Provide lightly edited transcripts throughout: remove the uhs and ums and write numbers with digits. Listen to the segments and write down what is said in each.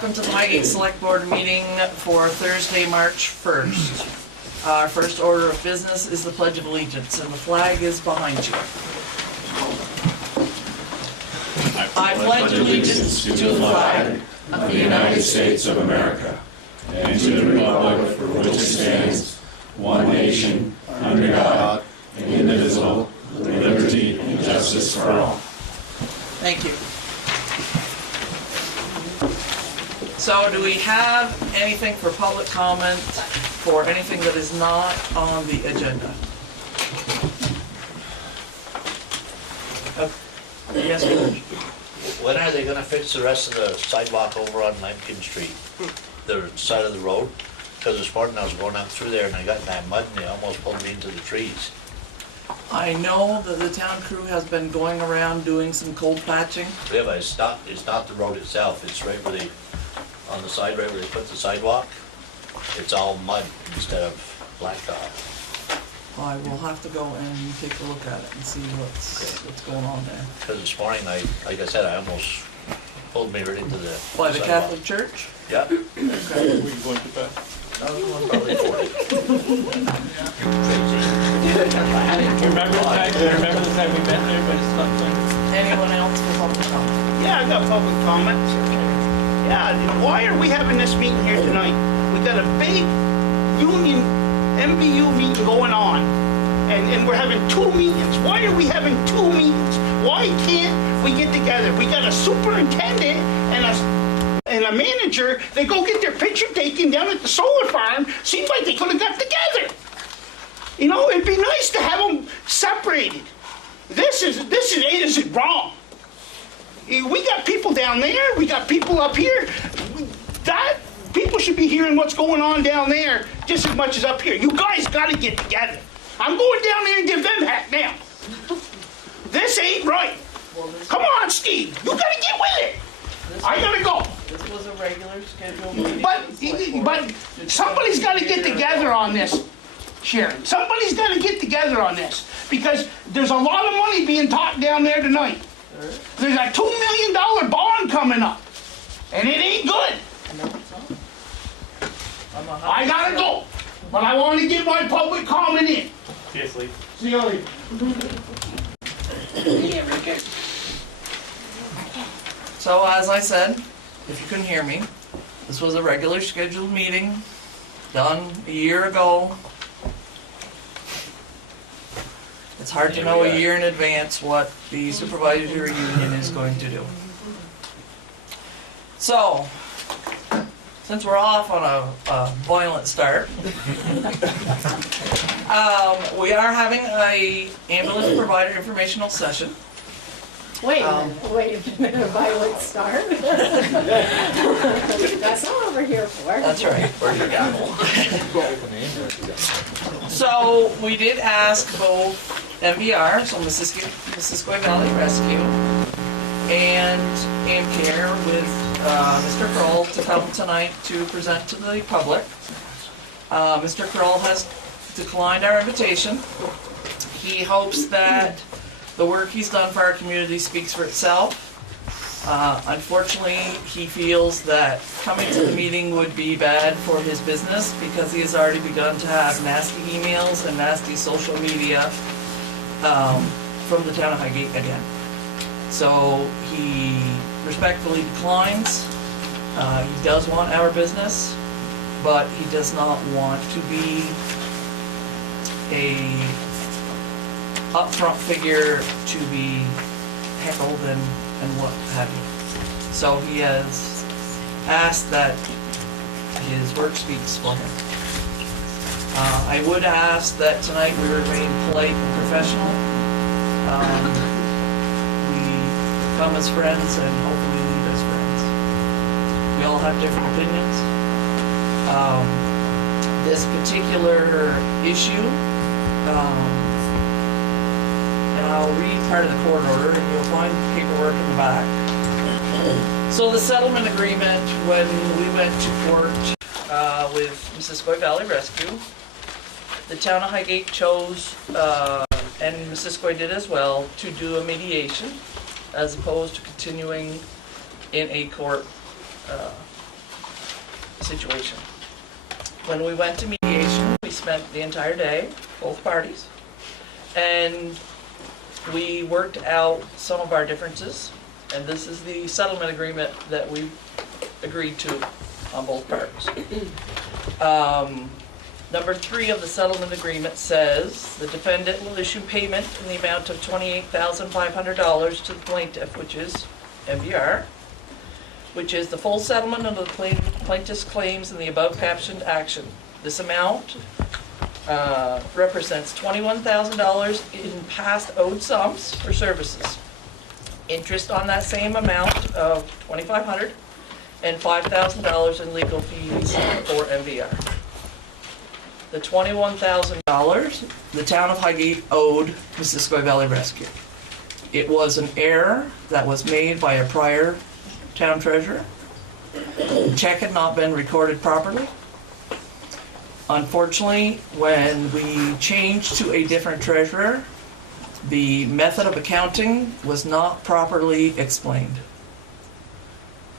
welcome to the Highgate Selectboard meeting for Thursday, March 1st. Our first order of business is the Pledge of Allegiance, and the flag is behind you. I pledge allegiance to the flag of the United States of America and to the republic for which it stands, one nation, under God, indivisible, with liberty and justice for all. Thank you. So do we have anything for public comment for anything that is not on the agenda? Yes, George? When are they gonna fix the rest of the sidewalk over on Lincoln Street? The side of the road? Because this morning I was going up through there and I got in that mud and they almost pulled me into the trees. I know that the town crew has been going around doing some cold patching. Yeah, but it's not the road itself, it's right where they, on the side, right where they put the sidewalk. It's all mud instead of blacktop. I will have to go and take a look at it and see what's going on there. Because this morning, like I said, I almost pulled me right into the By the sidewalk. Catholic Church? Yeah. Okay. Were you going to bed? Probably 40. Remember the time we met there, but it's not fun. Anyone else for public comment? Yeah, I got public comments. Yeah, why are we having this meeting here tonight? We got a big union, MBU meeting going on, and we're having two meetings. Why are we having two meetings? Why can't we get together? We got a superintendent and a manager. They go get their picture taken down at the solar farm. Seems like they could have got together. You know, it'd be nice to have them separated. This is wrong. We got people down there, we got people up here. People should be hearing what's going on down there just as much as up here. You guys gotta get together. I'm going down there and give them heck now. This ain't right. Come on, Steve, you gotta get with it. I gotta go. This was a regular scheduled meeting. But somebody's gotta get together on this, Sharon. Somebody's gotta get together on this because there's a lot of money being talked down there tonight. There's a $2 million bond coming up, and it ain't good. No, it's not. I gotta go, but I want to get my public comment in. Seriously. See you later. So as I said, if you couldn't hear me, this was a regular scheduled meeting done a year ago. It's hard to know a year in advance what the supervisory union is going to do. So, since we're off on a violent start, we are having a ambulance provider informational session. Wait a minute, a violent start? That's not what we're here for. That's right. Where's your gavel? So we did ask both MVR, so Missisquoi Valley Rescue, and AmCare with Mr. Kroll to come tonight to present to the public. Mr. Kroll has declined our invitation. He hopes that the work he's done for our community speaks for itself. Unfortunately, he feels that coming to the meeting would be bad for his business because he has already begun to have nasty emails and nasty social media from the town of Highgate again. So he respectfully declines. He does want our business, but he does not want to be a upfront figure to be heckled and what have you. So he has asked that his work speaks for him. I would ask that tonight we remain polite and professional. We come as friends and hopefully leave as friends. We all have different opinions. This particular issue, and I'll read part of the court order and you'll find paperwork in the back. So the settlement agreement, when we went to court with Missisquoi Valley Rescue, the town of Highgate chose, and Missisquoi did as well, to do a mediation as opposed to continuing in a court situation. When we went to mediation, we spent the entire day, both parties, and we worked out some of our differences, and this is the settlement agreement that we agreed to on both parties. Number 3 of the settlement agreement says the defendant will issue payment in the amount of $28,500 to the plaintiff, which is MVR, which is the full settlement of the plaintiff's claims in the above captioned action. This amount represents $21,000 in past owed sums for services, interest on that same amount of $2,500, and $5,000 in legal fees for MVR. The $21,000 the town of Highgate owed Missisquoi Valley Rescue. It was an error that was made by a prior town treasurer. The check had not been recorded properly. Unfortunately, when we changed to a different treasurer, the method of accounting was not properly explained.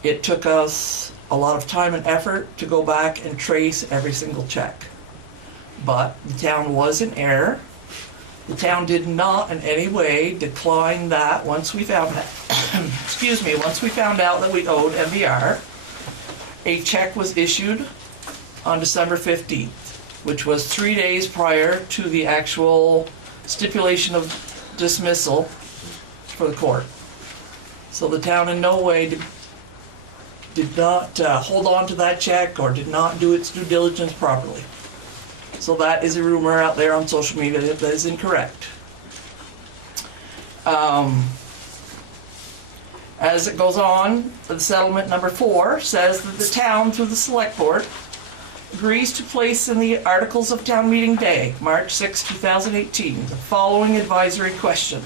It took us a lot of time and effort to go back and trace every single check. But the town was in error. The town did not in any way decline that once we found that, once we found out that we owed MVR, a check was issued on December 15th, which was 3 days prior to the actual stipulation of dismissal for the court. So the town in no way did not hold on to that check or did not do its due diligence properly. So that is a rumor out there on social media that is incorrect. As it goes on, the settlement number 4 says that the town, through the select board, agrees to place in the articles of town meeting day, March 6, 2018, the following advisory question.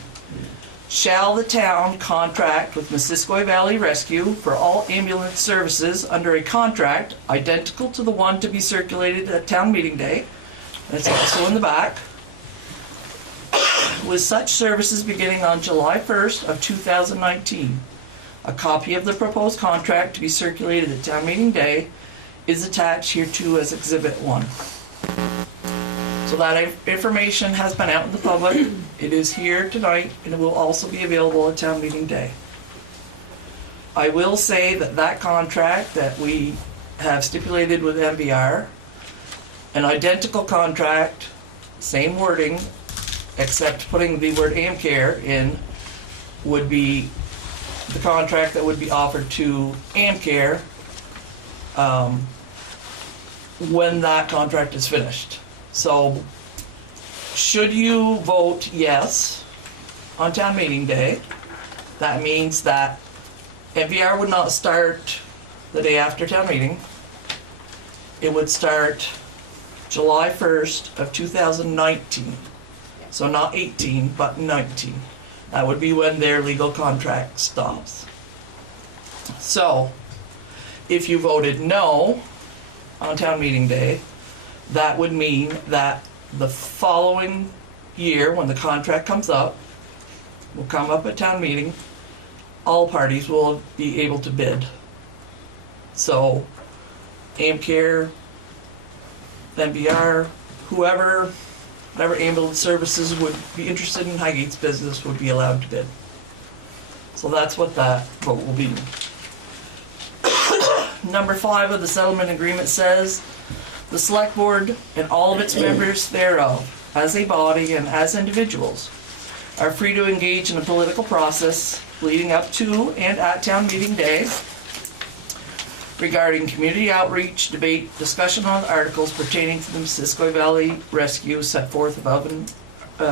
Shall the town contract with Missisquoi Valley Rescue for all ambulance services under a contract identical to the one to be circulated at town meeting day? That's also in the back. With such services beginning on July 1st of 2019. A copy of the proposed contract to be circulated at town meeting day is attached hereto as Exhibit 1. So that information has been out in the public. It is here tonight, and it will also be available at town meeting day. I will say that that contract that we have stipulated with MVR, an identical contract, same wording, except putting the word AmCare in, would be the contract that would be offered to AmCare when that contract is finished. So, should you vote yes on town meeting day, that means that MVR would not start the day after town meeting. It would start July 1st of 2019. So not 18, but 19. That would be when their legal contract stops. So, if you voted no on town meeting day, that would mean that the following year, when the contract comes up, will come up at town meeting, all parties will be able to bid. So, AmCare, MVR, whatever ambulance services would be interested in Highgate's business would be allowed to bid. So that's what that vote will be. Number 5 of the settlement agreement says, the select board and all of its members thereof, as a body and as individuals, are free to engage in a political process leading up to and at town meeting day regarding community outreach, debate, discussion on articles pertaining to the Missisquoi Valley Rescue set forth above in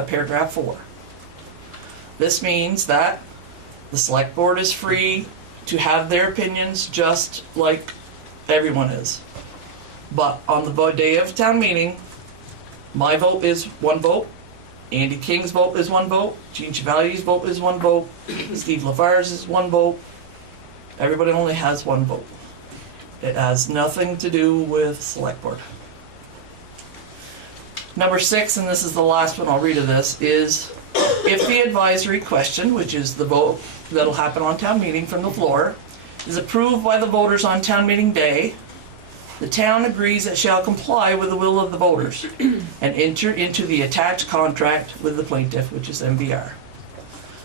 paragraph 4. This means that the select board is free to have their opinions just like everyone is. But on the day of town meeting, my vote is 1 vote, Andy King's vote is 1 vote, Gene Chevalier's vote is 1 vote, Steve LaFar's is 1 vote. Everybody only has 1 vote. It has nothing to do with select board. Number 6, and this is the last one I'll read of this, is if the advisory question, which is the vote that'll happen on town meeting from the floor, is approved by the voters on town meeting day, the town agrees it shall comply with the will of the voters and enter into the attached contract with the plaintiff, which is MVR.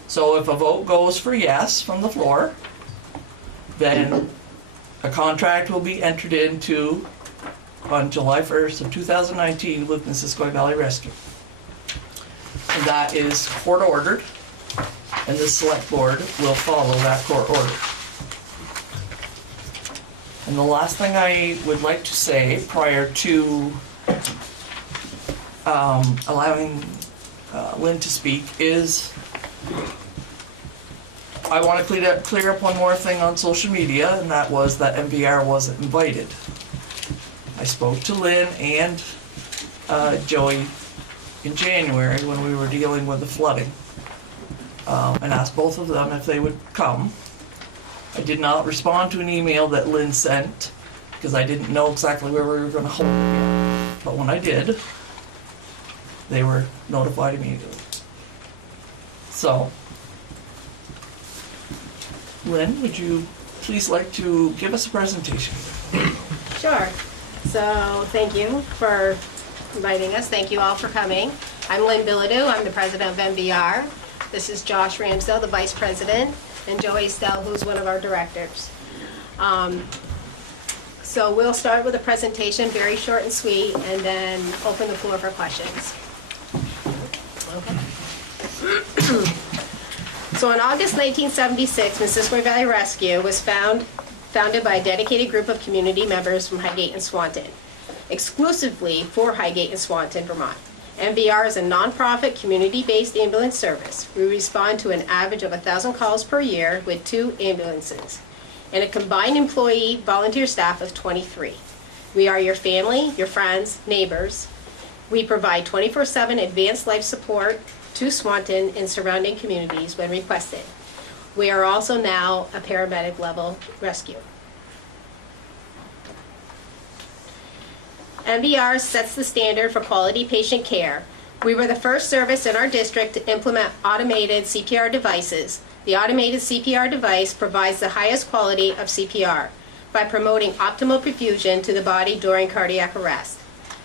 So if a vote goes for yes from the floor, then a contract will be entered into on July 1st of 2019 with Missisquoi Valley Rescue. And that is court ordered, and the select board will follow that court order. And the last thing I would like to say prior to allowing Lynn to speak is I want to clear up one more thing on social media, and that was that MVR wasn't invited. I spoke to Lynn and Joey in January when we were dealing with the flooding, and asked both of them if they would come. I did not respond to an email that Lynn sent because I didn't know exactly where we were going to hold it yet. But when I did, they were notified immediately. So, Lynn, would you please like to give us a presentation? Sure. So thank you for inviting us. Thank you all for coming. I'm Lynn Bilodeau. I'm the president of MVR. This is Josh Ramsdell, the vice president, and Joey Stell, who's one of our directors. So we'll start with a presentation, very short and sweet, and then open the floor for questions. Okay. So in August 1976, Missisquoi Valley Rescue was founded by a dedicated group of community members from Highgate and Swanton, exclusively for Highgate and Swanton, Vermont. MVR is a nonprofit, community-based ambulance service. We respond to an average of 1,000 calls per year with 2 ambulances and a combined employee volunteer staff of 23. We are your family, your friends, neighbors. We provide 24/7 advanced life support to Swanton and surrounding communities when requested. We are also now a paramedic level rescue. MVR sets the standard for quality patient care. We were the first service in our district to implement automated CPR devices. The automated CPR device provides the highest quality of CPR by promoting optimal perfusion to the body during cardiac arrest.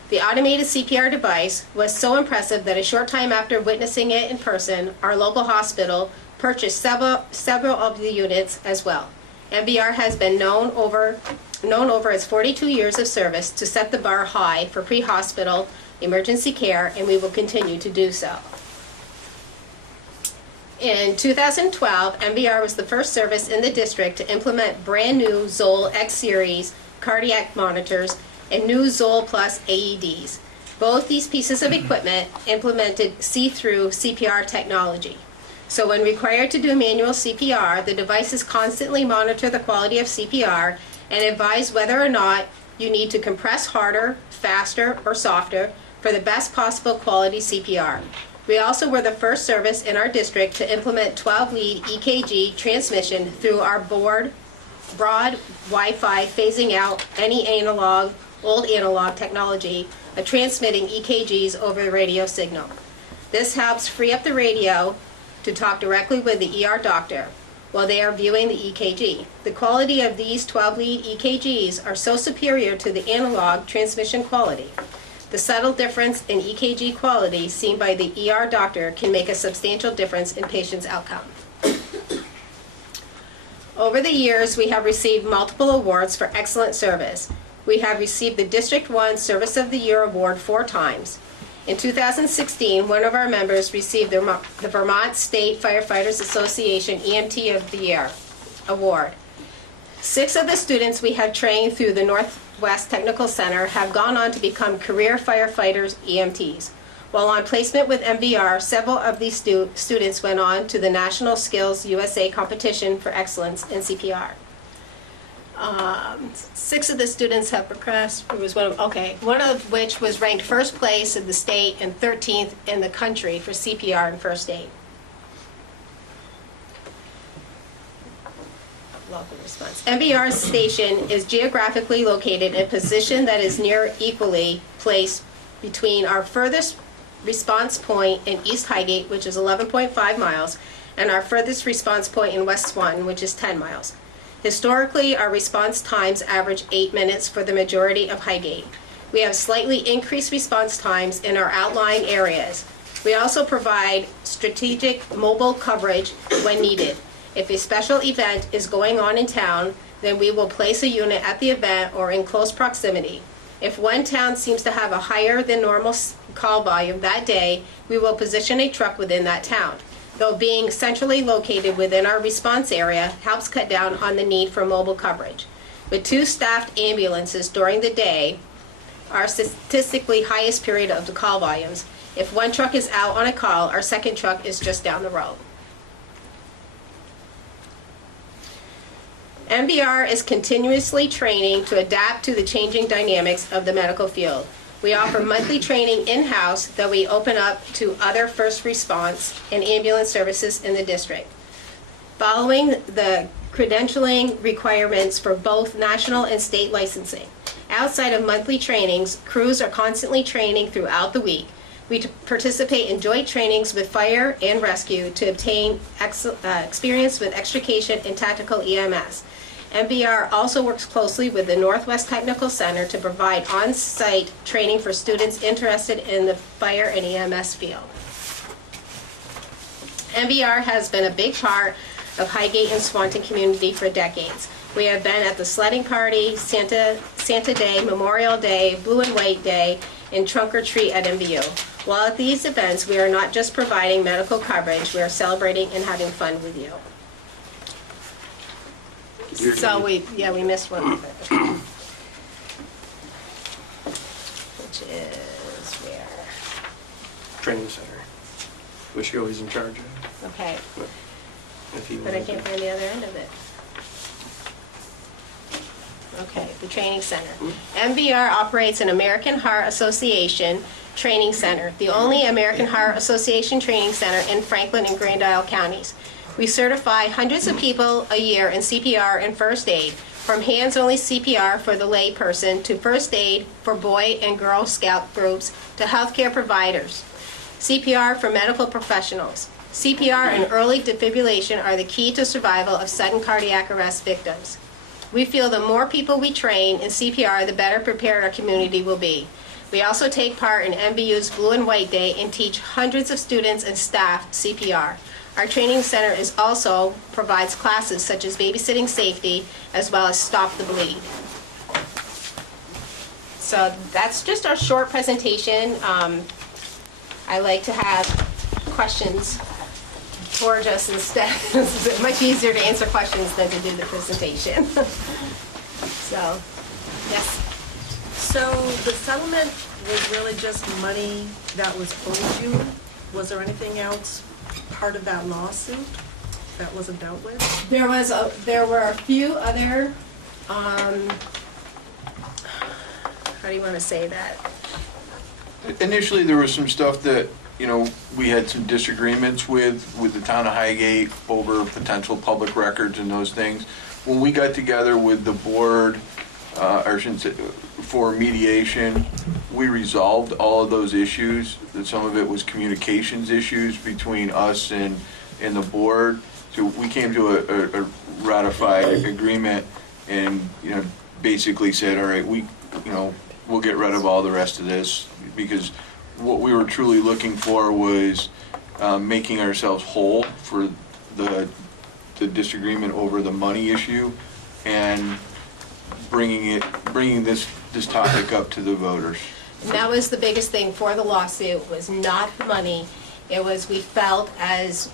The automated CPR device was so impressive that a short time after witnessing it in person, our local hospital purchased several of the units as well. MVR has been known over its 42 years of service to set the bar high for pre-hospital emergency care, and we will continue to do so. In 2012, MVR was the first service in the district to implement brand new Zoll X Series cardiac monitors and new Zoll Plus AEDs. Both these pieces of equipment implemented see-through CPR technology. So when required to do manual CPR, the devices constantly monitor the quality of CPR and advise whether or not you need to compress harder, faster, or softer for the best possible quality CPR. We also were the first service in our district to implement 12-lead EKG transmission through our broad Wi-Fi, phasing out any old analog technology of transmitting EKGs over the radio signal. This helps free up the radio to talk directly with the ER doctor while they are viewing the EKG. The quality of these 12-lead EKGs are so superior to the analog transmission quality. The subtle difference in EKG quality seen by the ER doctor can make a substantial difference in patients' outcome. Over the years, we have received multiple awards for excellent service. We have received the District 1 Service of the Year Award 4 times. In 2016, one of our members received the Vermont State Firefighters Association EMT of the Year Award. 6 of the students we have trained through the Northwest Technical Center have gone on to become career firefighters EMTs. While on placement with MVR, several of these students went on to the National Skills USA competition for excellence in CPR. 6 of the students have progressed. There was one of which was ranked first place in the state and 13th in the country for CPR and first aid. Local response. MVR's station is geographically located in a position that is near equally placed between our furthest response point in East Highgate, which is 11.5 miles, and our furthest response point in West Swanton, which is 10 miles. Historically, our response times average 8 minutes for the majority of Highgate. We have slightly increased response times in our outlying areas. We also provide strategic mobile coverage when needed. If a special event is going on in town, then we will place a unit at the event or in close proximity. If one town seems to have a higher than normal call volume that day, we will position a truck within that town. Though being centrally located within our response area helps cut down on the need for mobile coverage. With 2 staffed ambulances during the day, our statistically highest period of the call volumes. If one truck is out on a call, our second truck is just down the road. MBR is continuously training to adapt to the changing dynamics of the medical field. We offer monthly training in-house that we open up to other first response and ambulance services in the district. Following the credentialing requirements for both national and state licensing. Outside of monthly trainings, crews are constantly training throughout the week. We participate in joint trainings with fire and rescue to obtain experience with extrication and tactical EMS. MBR also works closely with the Northwest Technical Center to provide on-site training for students interested in the fire and EMS field. MBR has been a big part of Highgate and Swanton community for decades. We have been at the sledding party, Santa Day, Memorial Day, Blue and White Day, and Trunk or Treat at MBU. While at these events, we are not just providing medical coverage, we are celebrating and having fun with you. So we missed one of it. Which is where? Training center, which you're always in charge of. Okay, If you but I want can't to. find the other end of it. Okay, the training center. MVR operates an American Heart Association training center, the only American Heart Association training center in Franklin and Grand Isle counties. We certify hundreds of people a year in CPR and first aid, from hands-only CPR for the lay person to first aid for Boy and Girl Scout groups to healthcare providers. CPR for medical professionals. CPR and early defibrillation are the key to survival of sudden cardiac arrest victims. We feel the more people we train in CPR, the better prepared our community will be. We also take part in MBU's Blue and White Day and teach hundreds of students and staff CPR. Our training center also provides classes such as babysitting safety, as well as Stop the Bleed. So that's just our short presentation. I like to have questions for us instead. It's much easier to answer questions than to do the presentation. So, yes. So the settlement was really just money that was owed you? Was there anything else part of that lawsuit that wasn't dealt with? There were a few other, how do you want to say that? Initially, there was some stuff that, we had some disagreements with the town of Highgate over potential public records and those things. When we got together with the board, for mediation, we resolved all of those issues. That some of it was communications issues between us and the board. So we came to a ratified agreement and, basically said, all right, we'll get rid of all the rest of this, because what we were truly looking for was making ourselves whole for the disagreement over the money issue and bringing this topic up to the voters. And that was the biggest thing for the lawsuit, was not the money. It was, we felt, as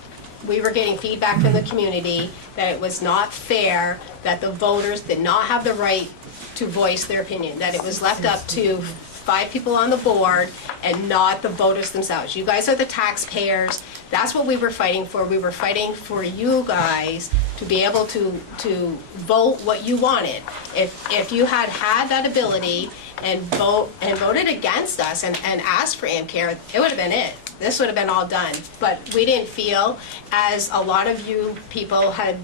we were getting feedback from the community, that it was not fair that the voters did not have the right to voice their opinion, that it was left up to 5 people on the board and not the voters themselves. You guys are the taxpayers. That's what we were fighting for. We were fighting for you guys to be able to vote what you wanted. If you had that ability and voted against us and asked for AmCare, it would have been it. This would have been all done. But we didn't feel, as a lot of you people had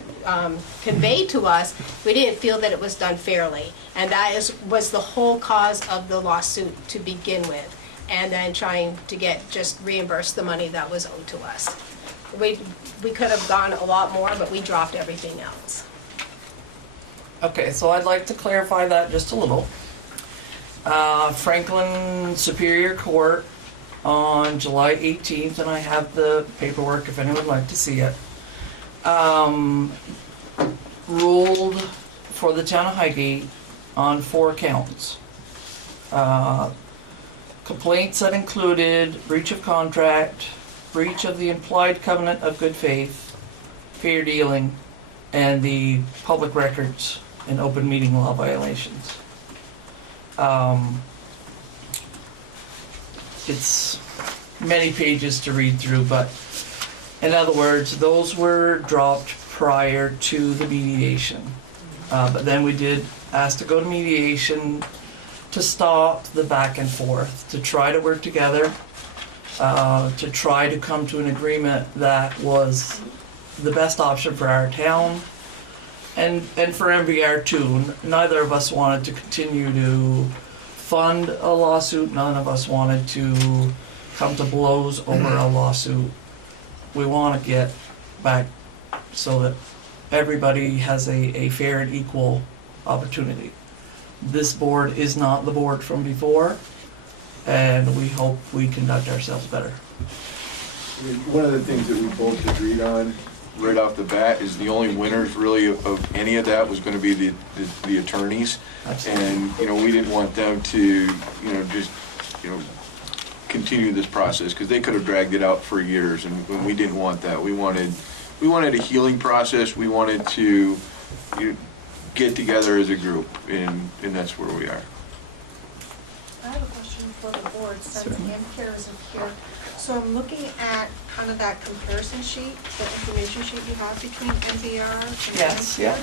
conveyed to us, we didn't feel that it was done fairly. And that was the whole cause of the lawsuit to begin with. And then trying to get just reimbursed the money that was owed to us. We could have gone a lot more, but we dropped everything else. Okay, so I'd like to clarify that just a little. Franklin Superior Court on July 18th, and I have the paperwork if anyone would like to see it, ruled for the town of Highgate on 4 counts. Complaints that included breach of contract, breach of the implied covenant of good faith, fair dealing, and the public records and open meeting law violations. It's many pages to read through, but in other words, those were dropped prior to the mediation. But then we did ask to go to mediation to stop the back and forth, to try to work together, to try to come to an agreement that was the best option for our town and for MVR too. Neither of us wanted to continue to fund a lawsuit. None of us wanted to come to blows over a lawsuit. We want to get back so that everybody has a fair and equal opportunity. This board is not the board from before, and we hope we conduct ourselves better. One of the things that we both agreed on right off the bat is the only winners really of any of that was going to be the attorneys. And, we didn't want them to, just, continue this process because they could have dragged it out for years, and we didn't want that. We wanted a healing process. We wanted to get together as a group, and that's where we are. I have a question for the board, since Amcare isn't here. So I'm looking at kind of that comparison sheet, the information sheet you have between MVR and Yes, yeah.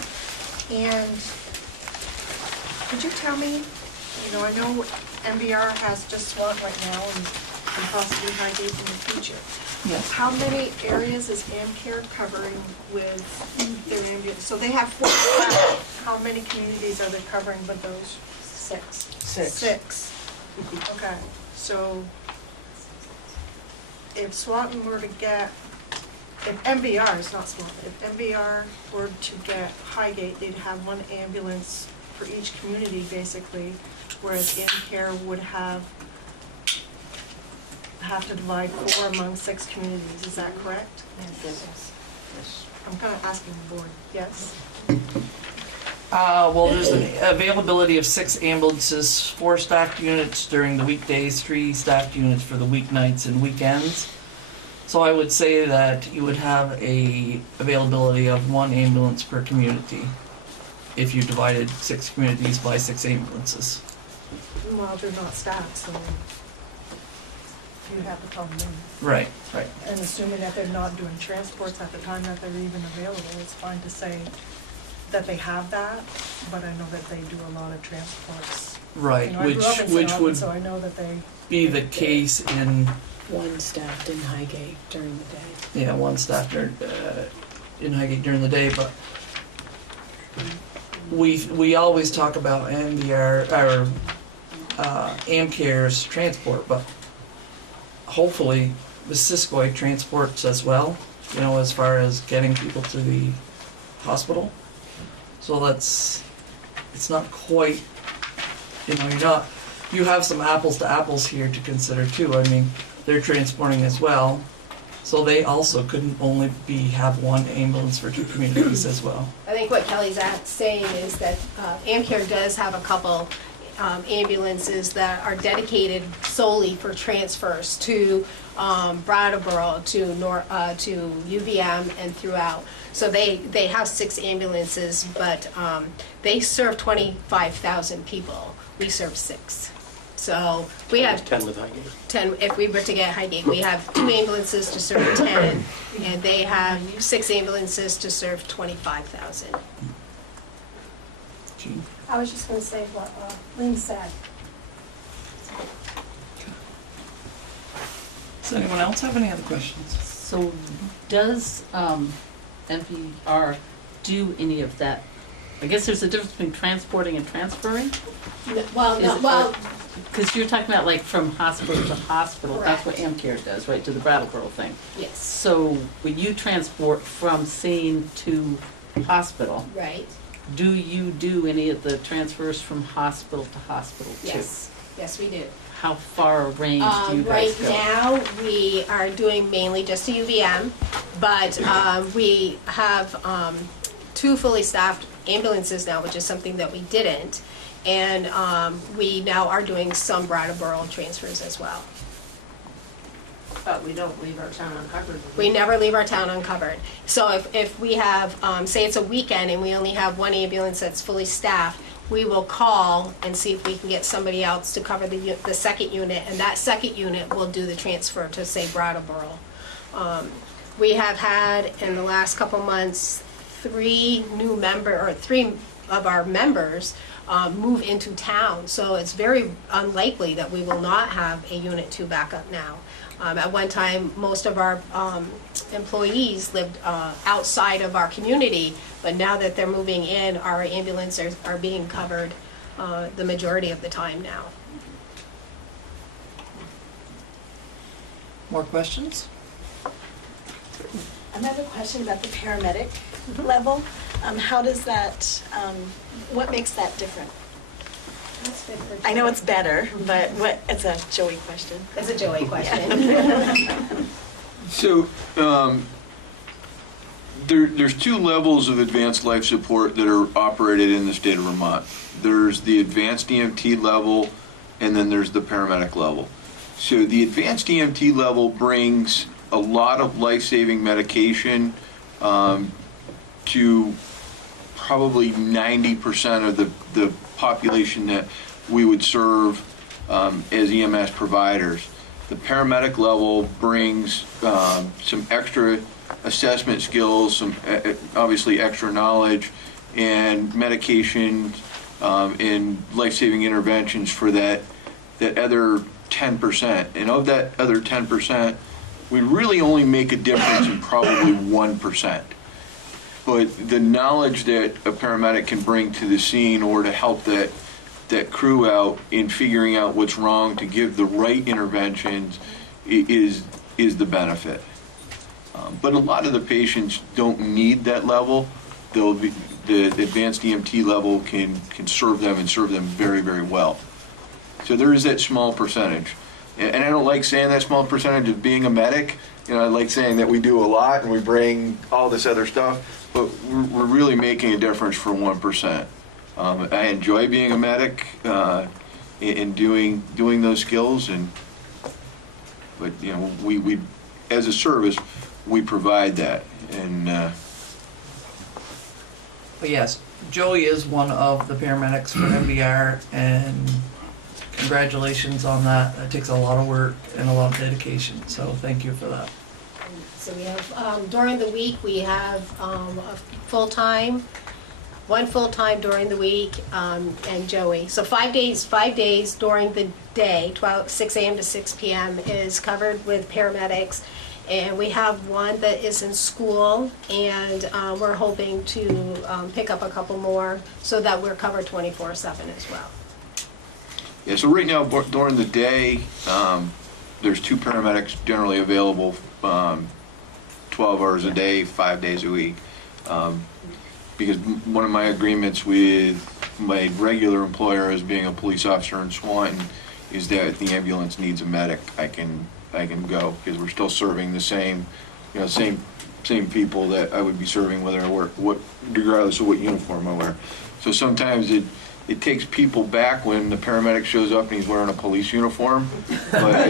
And could you tell me, I know MVR has just Swan right now and possibly Highgate in the future. Yes. How many areas is Amcare covering with their ambulance? So they have 4 staff. How many communities are they covering with those 6? 6. Okay, so if Swanton were to get, if MVR, it's not Swanton, if MVR were to get Highgate, they'd have 1 ambulance for each community basically, whereas Amcare would have to divide 4 among 6 communities, is that correct? Yes. I'm kind of asking the board, yes? Well, there's an availability of 6 ambulances, 4 staffed units during the weekdays, 3 staffed units for the weeknights and weekends. So I would say that you would have a availability of 1 ambulance per community if you divided 6 communities by 6 ambulances. Well, they're not staffed, so you have to tell them. Right. And assuming that they're not doing transports at the time that they're even available, it's fine to say that they have that, but I know that they do a lot of transports. Right, I grew up in St. which Albans, would so I know that they. be the case in, 1 staffed in Highgate during the day. 1 staff in Highgate during the day, but we always talk about our Amcare's transport, but hopefully the Siskoy transports as well, as far as getting people to the hospital. So it's not quite, you have some apples to apples here to consider too. I mean, they're transporting as well, so they also couldn't only have 1 ambulance for 2 communities as well. I think what Kelly's saying is that Amcare does have a couple ambulances that are dedicated solely for transfers to Brattleboro, to UVM, and throughout. So they have 6 ambulances, but they serve 25,000 people. We serve 6. So we have 10 with Highgate. 10, if we were to get Highgate, we have 2 ambulances to serve 10, and they have 6 ambulances to serve 25,000. Jean? I was just going to say what Lynn said. Does anyone else have any other questions? So does NPR do any of that? I guess there's a difference between transporting and transferring? Because you're talking about like from hospital to hospital, that's what Amcare does, right, to the Brattleboro thing? Yes. So when you transport from scene to hospital, Right. do you do any of the transfers from hospital to hospital too? Yes, we do. How far a range do you guys Right go? now, we are doing mainly just a UVM, but we have 2 fully staffed ambulances now, which is something that we didn't. And we now are doing some Brattleboro transfers as well. But we don't leave our town uncovered. We never leave our town uncovered. So if we have, say it's a weekend and we only have 1 ambulance that's fully staffed, we will call and see if we can get somebody else to cover the second unit, and that second unit will do the transfer to, say, Brattleboro. We have had, in the last couple months, 3 of our members move into town, so it's very unlikely that we will not have a Unit 2 backup now. At one time, most of our employees lived outside of our community, but now that they're moving in, our ambulances are being covered the majority of the time now. More questions? Another question about the paramedic level. How does that, what makes that different? I know it's better, but it's a Joey question. It's a Joey question. So, there's 2 levels of advanced life support that are operated in the state of Vermont. There's the advanced EMT level, and then there's the paramedic level. So the advanced EMT level brings a lot of life-saving medication to probably 90% of the population that we would serve as EMS providers. The paramedic level brings some extra assessment skills, some obviously extra knowledge, and medication and life-saving interventions for that other 10%. And of that other 10%, we really only make a difference in probably 1%. But the knowledge that a paramedic can bring to the scene, or to help that crew out in figuring out what's wrong to give the right interventions, is the benefit. But a lot of the patients don't need that level. The advanced EMT level can serve them, and serve them very, very well. So there is that small percentage. And I don't like saying that small percentage of being a medic. You know, I like saying that we do a lot and we bring all this other stuff, but we're really making a difference for 1%. I enjoy being a medic and doing those skills, but you know, we as a service, we provide that. And But yes, Joey is one of the paramedics for MBR, and congratulations on that. That takes a lot of work and a lot of dedication, so thank you for that. So we have, during the week, we have a full-time, 1 full-time during the week, and Joey. So 5 days during the day, 6 a.m. to 6 p.m. is covered with paramedics. And we have 1 that is in school, and we're hoping to pick up a couple more so that we're covered 24/7 as well. yeah, so right now during the day, there's 2 paramedics generally available, 12 hours a day, 5 days a week. Because one of my agreements with my regular employer as being a police officer in Swanton is that if the ambulance needs a medic, I can go, because we're still serving the same people that I would be serving whether I work, regardless of what uniform I wear. So sometimes it takes people back when the paramedic shows up and he's wearing a police uniform. But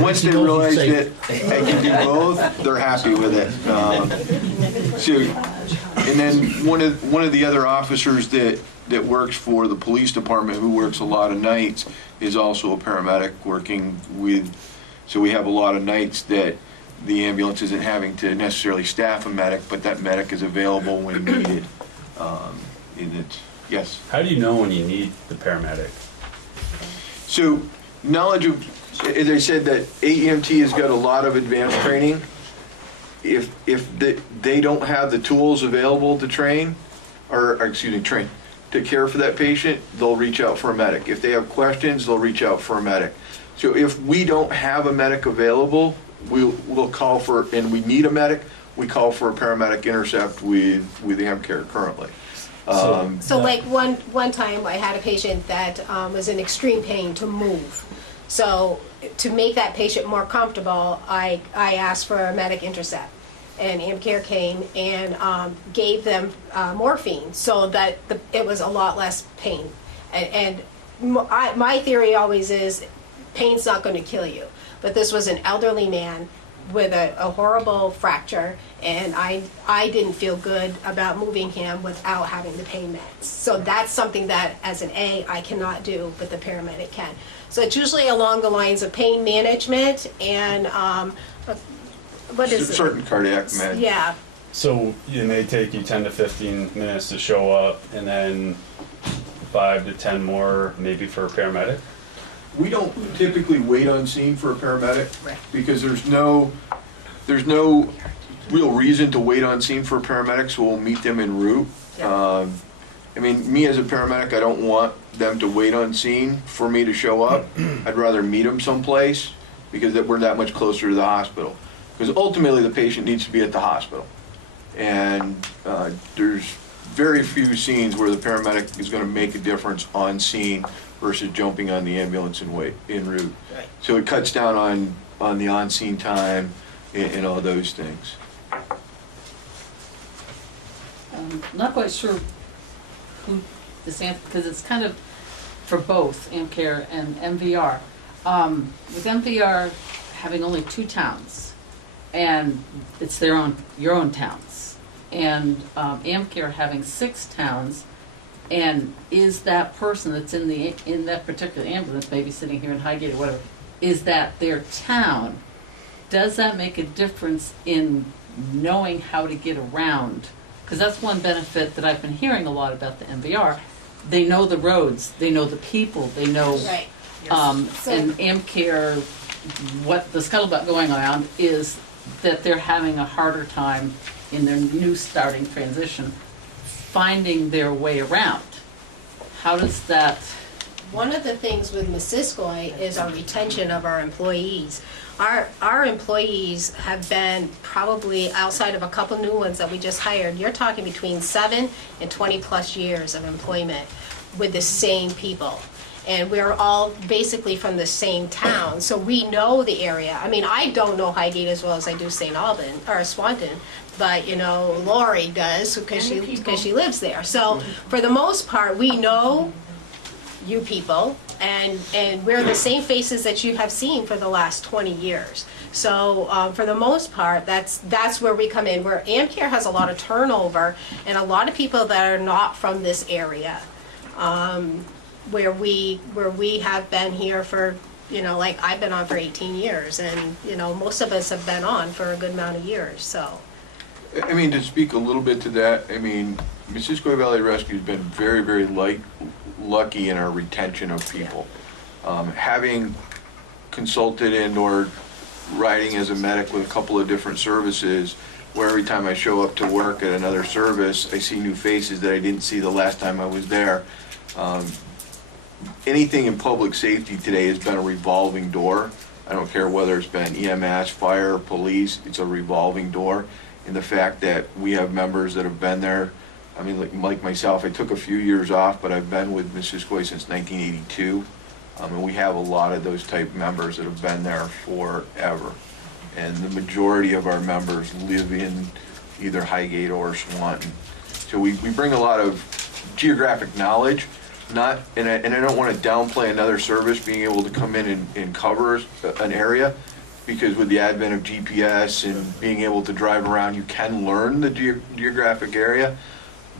once they realize that I can do both, they're happy with it. And then one of the other officers that works for the police department, who works a lot of nights, is also a paramedic working with. So we have a lot of nights that the ambulance isn't having to necessarily staff a medic, but that medic is available when needed. Yes. How do you know when you need the paramedic? So knowledge of, as I said, that AEMT has got a lot of advanced training. If they don't have the tools available to train to care for that patient, they'll reach out for a medic. If they have questions, they'll reach out for a medic. So if we don't have a medic available, we'll call for, and we need a medic, we call for a paramedic intercept with AmCare currently. So like one time I had a patient that was in extreme pain to move. So to make that patient more comfortable, I asked for a medic intercept. And AmCare came and gave them morphine so that it was a lot less pain. And my theory always is pain's not going to kill you. But this was an elderly man with a horrible fracture, and I didn't feel good about moving him without having the pain meds. So that's something that as an A I cannot do, but the paramedic can. So it's usually along the lines of pain management and what is it? Certain cardiac meds. Yeah. So it may take you 10 to 15 minutes to show up, and then 5 to 10 more maybe for a paramedic? We don't typically wait on scene for a paramedic Right. because there's no real reason to wait on scene for a paramedic, so we'll meet them en route. Yeah. I mean, me as a paramedic, I don't want them to wait on scene for me to show up. I'd rather meet them someplace because we're that much closer to the hospital. Because ultimately, the patient needs to be at the hospital. And there's very few scenes where the paramedic is going to make a difference on scene versus jumping on the ambulance en route. Right. So it cuts down on the on-scene time and all those things. Not quite sure who this answer, because it's kind of for both AmCare and MVR. With MVR having only 2 towns, and it's your own towns, and AmCare having 6 towns, and is that person that's in that particular ambulance, maybe sitting here in Highgate or whatever, is that their town? Does that make a difference in knowing how to get around? Because that's one benefit that I've been hearing a lot about the MVR. They know the roads, they know the people, they know. Right. And AmCare, what the scuttlebutt going on is that they're having a harder time in their new starting transition finding their way around. How does that? One of the things with Missisquoi is our retention of our employees. Our employees have been probably, outside of a couple new ones that we just hired, you're talking between 7 and 20 plus years of employment with the same people. And we're all basically from the same town, so we know the area. I mean, I don't know Highgate as well as I do St. Albans or Swanton, but you know, Lori does because she lives there. So for the most part, we know you people, and we're the same faces that you have seen for the last 20 years. So for the most part, that's where we come in. Where AmCare has a lot of turnover and a lot of people that are not from this area. Where we have been here for, you know, like I've been on for 18 years, and you know, most of us have been on for a good amount of years. So I mean, to speak a little bit to that, I mean, Missisquoi Valley Rescue has been very, very lucky in our retention of people. Having consulted and/or riding as a medic with a couple of different services, where every time I show up to work at another service, I see new faces that I didn't see the last time I was there. Anything in public safety today has been a revolving door. I don't care whether it's been EMS, fire, police, it's a revolving door. And the fact that we have members that have been there, I mean, like myself, I took a few years off, but I've been with Missisquoi since 1982. And we have a lot of those type members that have been there forever. And the majority of our members live in either Highgate or Swanton. So we bring a lot of geographic knowledge, and I don't want to downplay another service being able to come in and cover an area, because with the advent of GPS and being able to drive around, you can learn the geographic area.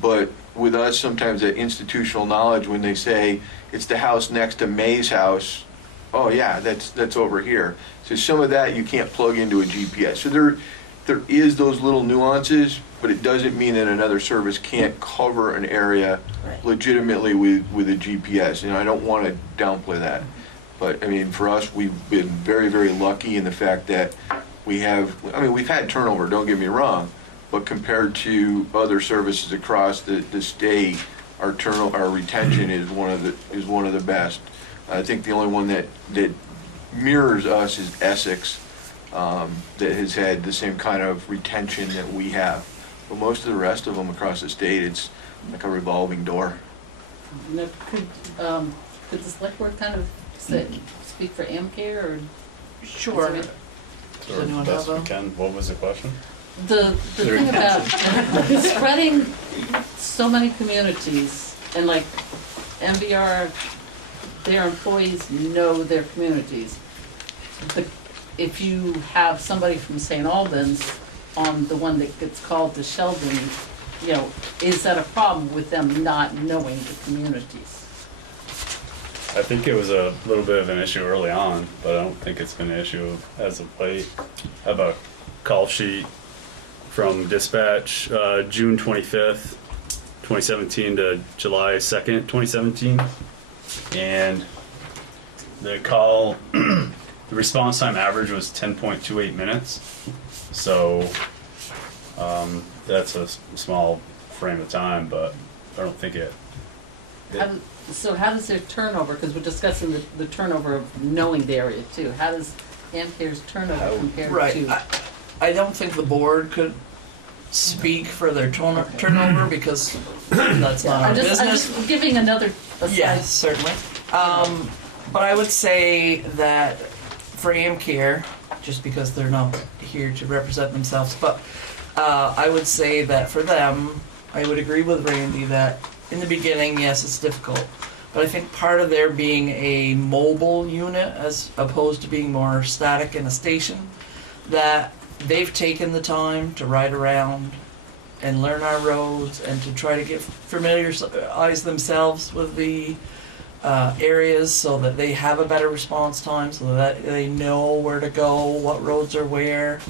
But with us, sometimes that institutional knowledge, when they say it's the house next to May's house, oh yeah, that's over here. So some of that you can't plug into a GPS. So there is those little nuances, but it doesn't mean that another service can't cover an area legitimately with a GPS. And I don't want to downplay that. But I mean, for us, we've been very, very lucky in the fact that we've had turnover, don't get me wrong, but compared to other services across the state, our retention is one of the best. I think the only one that mirrors us is Essex. that has had the same kind of retention that we have. But most of the rest of them across the state, it's like a revolving door. Now, could the select board kind of speak for AmCare or? Sure. Is Does anyone Best have we can. What was the question? The thing about spreading so many communities and like MVR, their employees know their communities. But if you have somebody from St. Albans on the one that gets called to Sheldon, you know, is that a problem with them not knowing the communities? I think it was a little bit of an issue early on, but I don't think it's been an issue as of late. I have a call sheet from dispatch, June 25th, 2017 to July 2nd, 2017. And the call, the response time average was 10.28 minutes. So that's a small frame of time, but I don't think it. So how does their turnover, because we're discussing the turnover of knowing the area too, how does AmCare's turnover compare Right. to? I don't think the board could speak for their turnover because that's not our I'm business. just giving another aside. Yes, certainly. But I would say that for AmCare, just because they're not here to represent themselves, but I would say that for them, I would agree with Randy that in the beginning, yes, it's difficult. But I think part of their being a mobile unit as opposed to being more static in a station, that they've taken the time to ride around and learn our roads and to try to get familiarize themselves with the areas so that they have a better response time, so that they know where to go, what roads are where.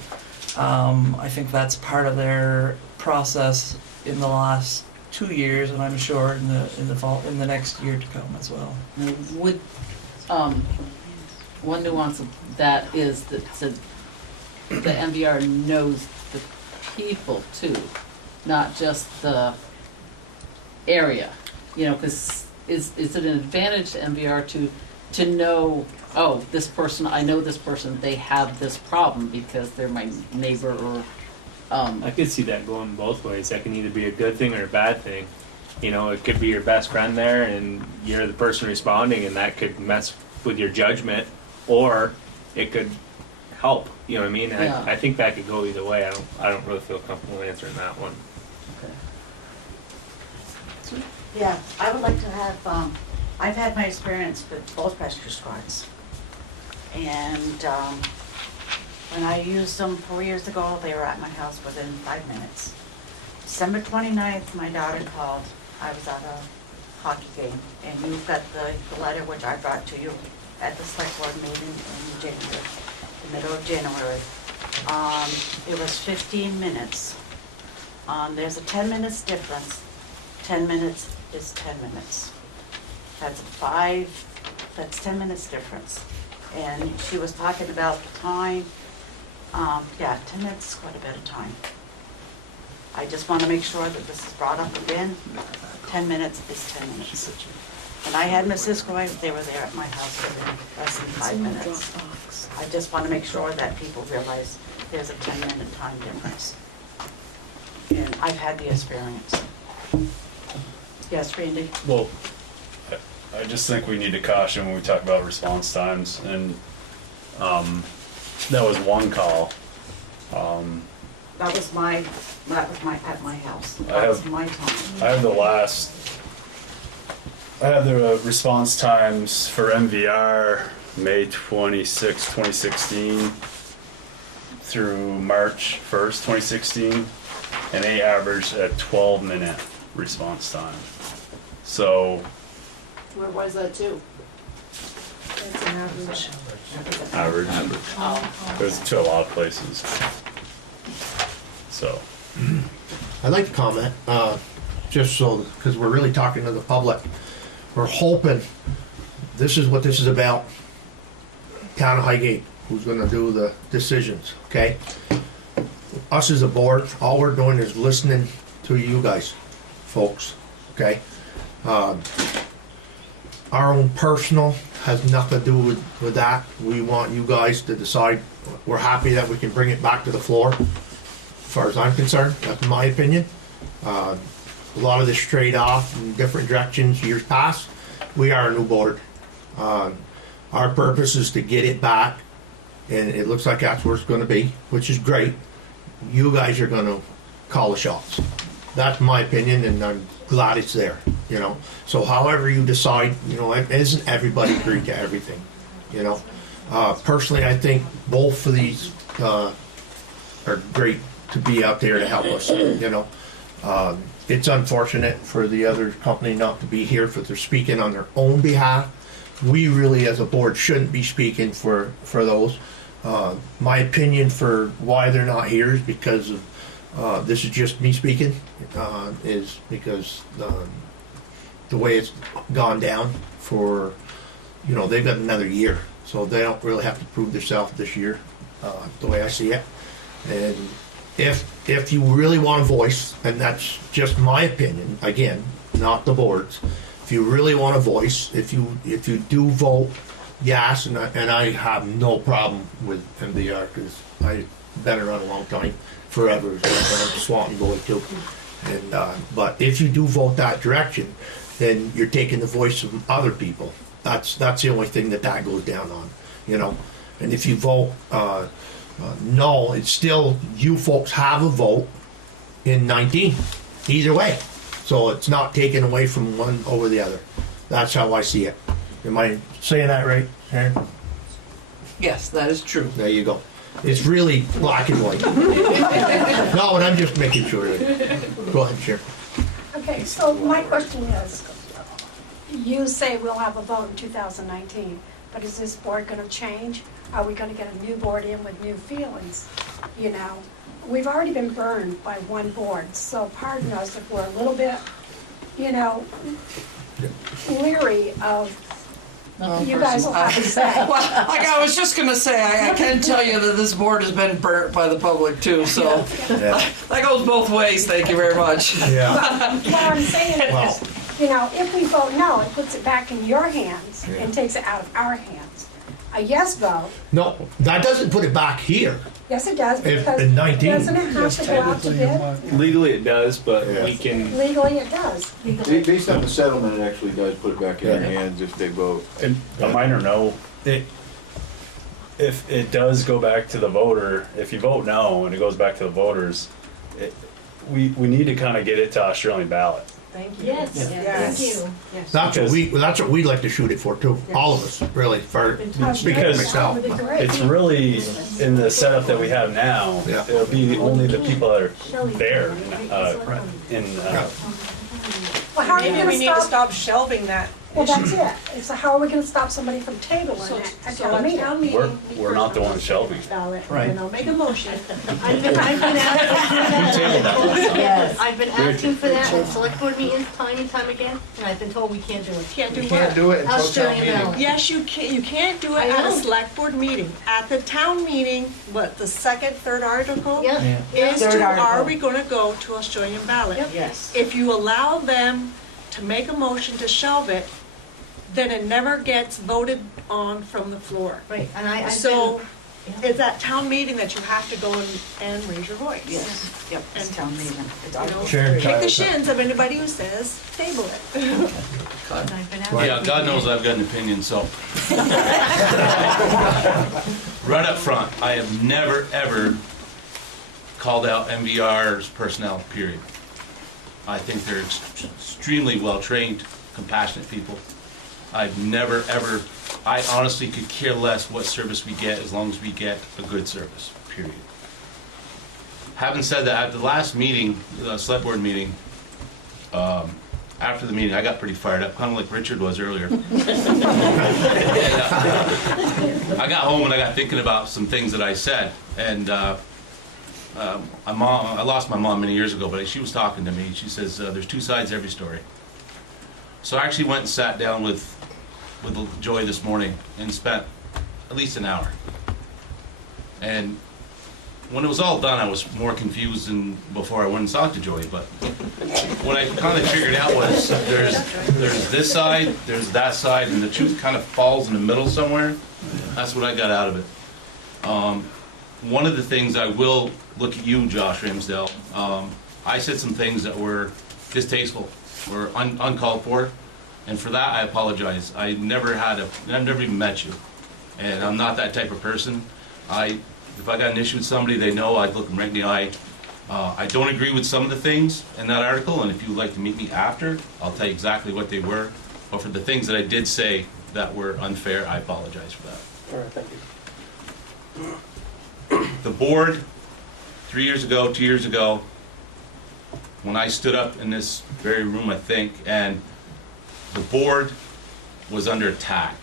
I think that's part of their process in the last 2 years, and I'm sure in the next year to come as well. Now, would, one nuance of that is that the MVR knows the people too, not just the area. You know, because is it an advantage to MVR to know, oh, this person, I know this person, they have this problem because they're my neighbor or. I could see that going both ways. That can either be a good thing or a bad thing. You know, it could be your best friend there and you're the person responding and that could mess with your judgment, or it could help, you know what I mean? And Yeah. I think that could go either way. I don't really feel comfortable answering that one. Okay. Yeah, I would like to have, I've had my experience with both rescue squads. And when I used them 4 years ago, they were at my house within 5 minutes. December 29th, my daughter called. I was at a hockey game, and you've got the letter which I brought to you at the select board meeting in January, the middle of January. It was 15 minutes. There's a 10 minutes difference. 10 minutes is 10 minutes. That's 10 minutes difference. And she was talking about the time. Yeah, 10 minutes is quite a bit of time. I just want to make sure that this is brought up again. 10 minutes is 10 minutes. And I had Mrs. Croy, they were there at my house within less than 5 minutes. I just want to make sure that people realize there's a 10-minute time difference. And I've had the experience. Yes, Randy? Well, I just think we need to caution when we talk about response times, and that was one call. That was my, at my house. I That was have- my time. I have the response times for MVR, May 26, 2016 through March 1st, 2016, and they averaged a 12-minute response time. So, Where was that too? That's an average. average. It was to a lot of places. So, I'd like to comment, just so, because we're really talking to the public. We're hoping, this is what this is about. Town of Highgate, who's gonna do the decisions, okay? Us as a board, all we're doing is listening to you guys, folks, okay? our own personal has nothing to do with that. We want you guys to decide. We're happy that we can bring it back to the floor, as far as I'm concerned. That's my opinion. A lot of this strayed off in different directions years past. We are a new board. Our purpose is to get it back, and it looks like that's where it's gonna be, which is great. You guys are gonna call the shots. That's my opinion, and I'm glad it's there, you know? So however you decide, you know, isn't everybody agree to everything, you know? Personally, I think both of these are great to be out there to help us, you know? It's unfortunate for the other company not to be here, for they're speaking on their own behalf. We really, as a board, shouldn't be speaking for those. My opinion for why they're not here is because of, this is just me speaking, is because the way it's gone down for, you know, they've got another year, so they don't really have to prove themselves this year, the way I see it. And if you really want a voice, and that's just my opinion, again, not the board's, if you really want a voice, if you do vote yes, and I have no problem with MBR, because I've been around a long time, forever, I'm a Swanton boy too. And but if you do vote that direction, then you're taking the voice of other people. That's the only thing that goes down on, you know. And if you vote no, it's still, you folks have a vote in 19, either way. So it's not taken away from one over the other. That's how I see it. Am I saying that right, Sharon? Yes, that is true. There you go. It's really black and white. No, and I'm just making sure. Go ahead, Sharon. Okay, so my question is, you say we'll have a vote in 2019, but is this board going to change? Are we going to get a new board in with new feelings? You know, we've already been burned by one board, so pardon us if we're a little bit, you know, leery of you guys will have to say. Well, like I was just gonna say, I can tell you that this board has been burnt by the public too, so that goes both ways, thank you very much. Yeah. What I'm saying is, you know, if we vote no, it puts it back in your hands and takes it out of our hands. A yes vote. No, that doesn't put it back here. Yes, it does, If because in 19. doesn't it have to go out to bid? Legally it does, but we can, Legally, it does. Based on the settlement, it actually does put it back in their hands if they vote. And a minor no, if it does go back to the voter, if you vote no and it goes back to the voters, we need to kind of get it to Australian ballot. Thank you. Yes, Yes. thank you. Yes. That's what we'd like to shoot it for too. All of us, really, for Because myself. it's really, in the setup that we have now, it'll be only the people that are there Well, how are you Maybe gonna we need to stop? stop shelving that. Well, that's it. It's how are we gonna stop somebody from tabling it at town meeting? we're not the ones shelving. Right. Make a motion. I've been asking Yes. I've been asking for that at select board meetings time and time again, and I've been told we can't do it. Can't do You what? can't do it until town Australian meeting. ballot. Yes, you can. You can't do it I at a know. select board meeting. At the town meeting, what, the second, third article? Yeah. Is Third to, are article. we gonna go to Australian ballot? Yes. If you allow them to make a motion to shelve it, then it never gets voted on from the floor. Right, and I've So, been, it's at town meeting that you have to go and raise your voice. Yes. Yep. It's And, town meeting. It's You know, Sharon, kick the shins of anybody who says, table it. and I've been asking. Yeah, God knows I've got an opinion, so. Right up front, I have never, ever called out MVR's personnel, period. I think they're extremely well-trained, compassionate people. I've never, ever, I honestly could care less what service we get as long as we get a good service, period. Having said that, at the last meeting, the select board meeting, after the meeting, I got pretty fired up, kind of like Richard was earlier. And, I got home and I got thinking about some things that I said, and I lost my mom many years ago, but she was talking to me. She says, there's two sides to every story. So I actually went and sat down with Joy this morning and spent at least an hour. And when it was all done, I was more confused than before I went and talked to Joey, but what I kind of figured out was there's this side, there's that side, and the truth kind of falls in the middle somewhere. That's what I got out of it. One of the things I will look at you, Josh Ramsdale. I said some things that were distasteful or uncalled for, and for that I apologize. I've never even met you, and I'm not that type of person. If I got an issue with somebody, they know I'd look them right in the eye. I don't agree with some of the things in that article, and if you would like to meet me after, I'll tell you exactly what they were. But for the things that I did say that were unfair, I apologize for that. All right, thank you. The board, 3 years ago, 2 years ago, when I stood up in this very room, I think, and the board was under attack.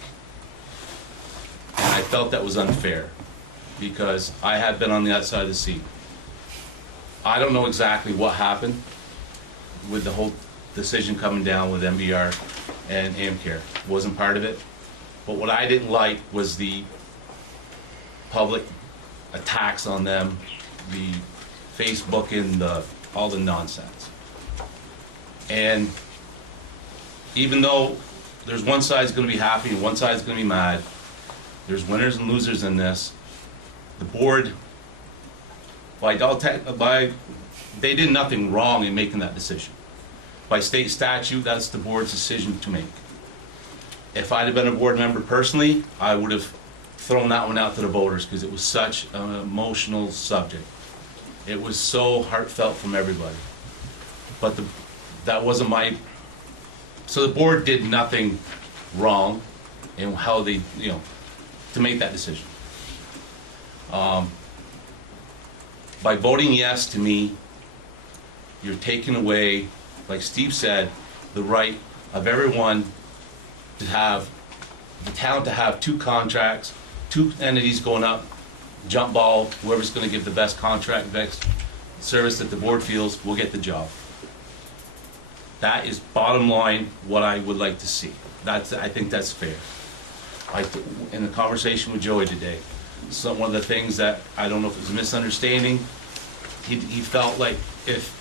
And I felt that was unfair, because I had been on the outside of the seat. I don't know exactly what happened with the whole decision coming down with MBR and AmCare. Wasn't part of it. But what I didn't like was the public attacks on them, the Facebooking, all the nonsense. And even though there's one side's going to be happy and one side's going to be mad, there's winners and losers in this. The board, they did nothing wrong in making that decision. By state statute, that's the board's decision to make. If I'd have been a board member personally, I would have thrown that one out to the voters, because it was such an emotional subject. It was so heartfelt from everybody. But that wasn't my... So the board did nothing wrong in how they, to make that decision. By voting yes to me, you're taking away, like Steve said, the right of everyone to have, the town to have 2 contracts, 2 entities going up, jump ball, whoever's going to give the best contract, best service that the board feels will get the job. That is bottom line what I would like to see. I think that's fair. In the conversation with Joey today, one of the things that, I don't know if it was a misunderstanding, he felt like if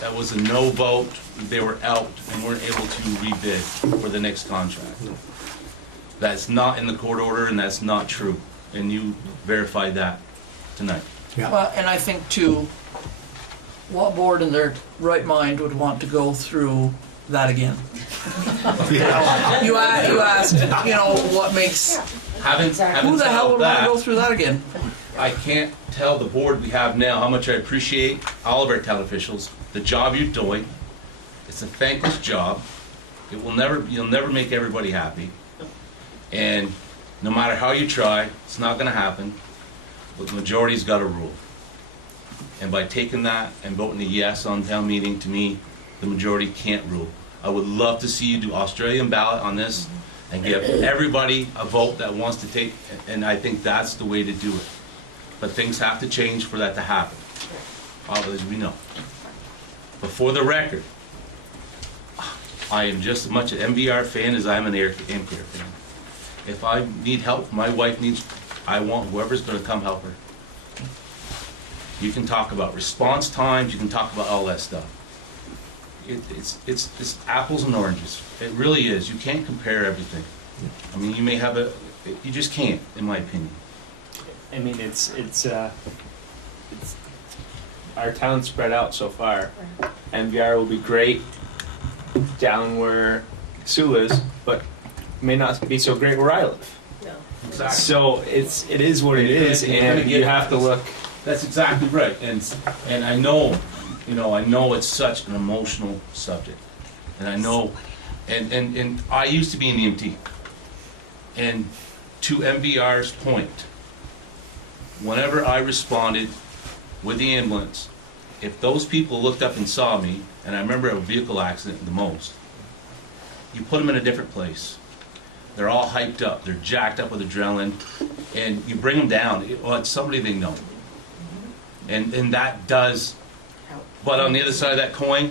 that was a no vote, they were out and weren't able to rebid for the next contract. That's not in the court order, and that's not true. And you verified that tonight. Yeah. Well, and I think too, what board in their right mind would want to go through that again? You asked, what makes, who the hell would want to go through that again? I can't tell the board we have now how much I appreciate all of our town officials, the job you're doing. It's a thankless job. You'll never make everybody happy. And no matter how you try, it's not gonna happen. But the majority's got a rule. And by taking that and voting a yes on town meeting, to me, the majority can't rule. I would love to see you do Australian ballot on this and give everybody a vote that wants to take, and I think that's the way to do it. But things have to change for that to happen, as we know. But for the record, I am just as much an MVR fan as I'm an AmCare fan. If I need help, my wife needs, I want whoever's gonna come help her. You can talk about response times, you can talk about all that stuff. It's apples and oranges. It really is. You can't compare everything. I mean, you may have you just can't, in my opinion. I mean, it's our town's spread out so far. MVR will be great down where Sue is, but may not be so great where I live. No. Exactly. So it is what it is, and you have to look. That's exactly right, and I know, I know it's such an emotional subject, and I know, and I used to be in the EMT, and to MVR's point, whenever I responded with the ambulance, if those people looked up and saw me, and I remember a vehicle accident the most, you put them in a different place. They're all hyped up, they're jacked up with adrenaline, and you bring them down. Well, it's somebody they know. And that does, but on the other side of that coin,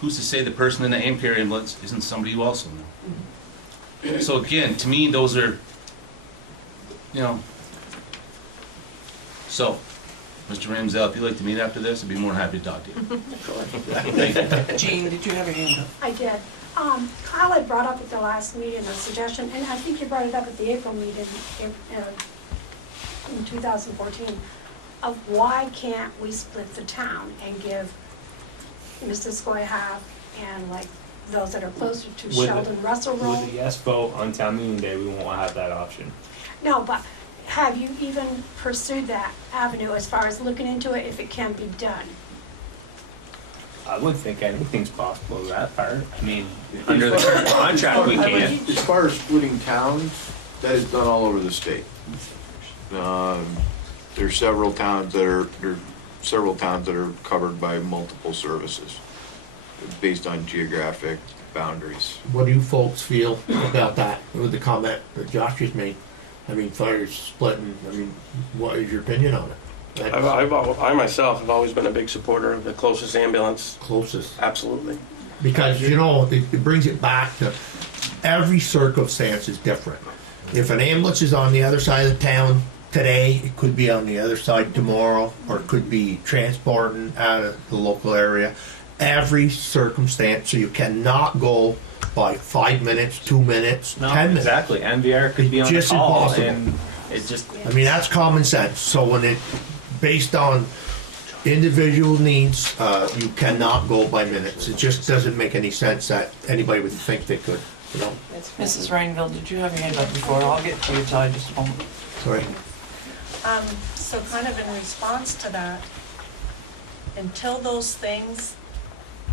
who's to say the person in the AmCare ambulance isn't somebody you also know? So again, to me, those are, so Mr. Ramsell, if you'd like to meet after this, I'd be more than happy to talk to you. Thank you. Jean, did you have your hand up? I did. Kyle had brought up at the last meeting a suggestion, and I think you brought it up at the April meeting in 2014, of why can't we split the town and give Missisquoi half and like those that are closer to With Sheldon Russell Road? With a yes vote on town meeting day, we won't have that option. No, but have you even pursued that avenue as far as looking into it, if it can be done? I would think anything's possible with that part. I mean, under the current contract, we can. As far as splitting towns, that is done all over the state. There's several towns that are covered by multiple services based on geographic boundaries. What do you folks feel about that, with the comment that Josh just made? I mean, fire splitting, I mean, what is your opinion on it? I myself have always been a big supporter of the closest ambulance. Closest. Absolutely. Because, you know, it brings it back to every circumstance is different. If an ambulance is on the other side of the town today, it could be on the other side tomorrow, or it could be transporting out of the local area. Every circumstance, so you cannot go by 5 minutes, 2 minutes, No, 10 minutes. exactly. MVR could be on the Just call, impossible. and it just. I mean, that's common sense. So when it, based on individual needs, you cannot go by minutes. It just doesn't make any sense that anybody would think they could, you know? Mrs. Rainville, did you have your hand up before? I'll get to you, Ty, just a moment. Sorry. So kind of in response to that, until those things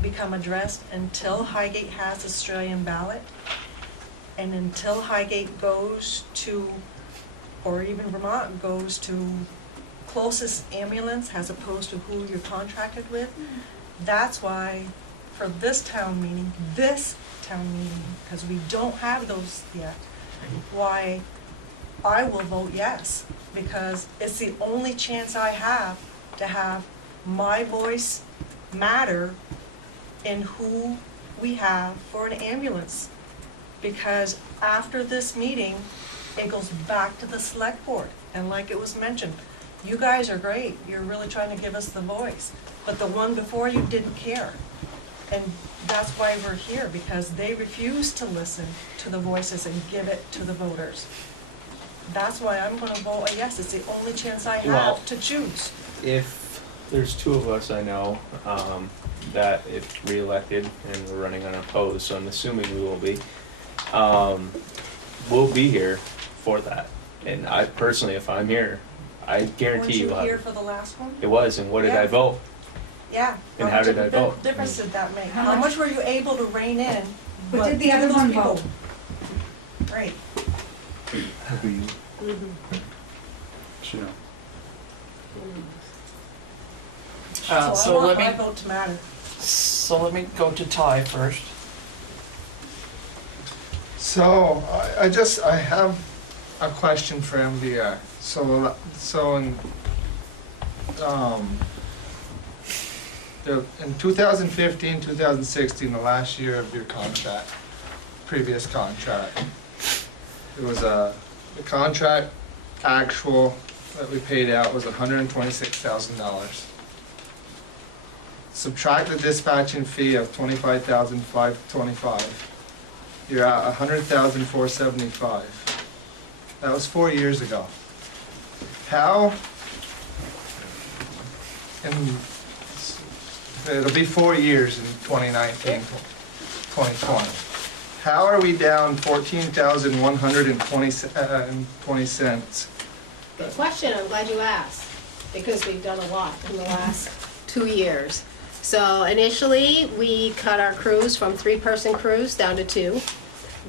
become addressed, until Highgate has Australian ballot, and until Highgate goes to, or even Vermont goes to closest ambulance as opposed to who you're contracted with, that's why for this town meeting, because we don't have those yet, why I will vote yes, because it's the only chance I have to have my voice matter in who we have for an ambulance. Because after this meeting, it goes back to the select board. And like it was mentioned, you guys are great, you're really trying to give us the voice. But the one before you didn't care. And that's why we're here, because they refuse to listen to the voices and give it to the voters. That's why I'm gonna vote a yes, it's the only chance I Well, have to choose. If there's two of us I know that if reelected and we're running unopposed, so I'm assuming we will be, we'll be here for that. And I personally, if I'm here, I guarantee Weren't you'll you have. here for the last one? It was, and what did Yeah. I vote? Yeah. And how did I vote? What difference did that make? How much were you able to rein in? But did the to other those one people? vote? Great. Should know. So I So want let my me, vote to matter. so let me go to Ty first. So, I have a question for MVR. So in 2015, 2016, the last year of your contract, previous contract, there was the contract actual that we paid out was $126,000. Subtract the dispatching fee of $25,525. You're at $100,475. That was 4 years ago. How, and it'll be 4 years in 2019, 2020. How are we down 14,120 cents? Good question, I'm glad you asked, because we've done a lot in the last 2 years. So initially, we cut our crews from 3-person crews down to 2.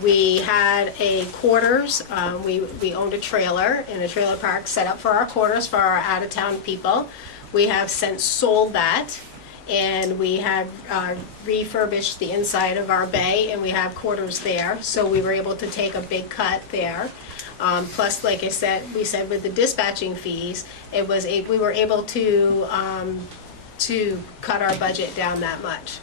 We had a quarters, we owned a trailer in a trailer park set up for our quarters for our out-of-town people. We have since sold that, and we have refurbished the inside of our bay, and we have quarters there. So we were able to take a big cut there. Plus, like I said, we said with the dispatching fees, it was we were able to cut our budget down that much.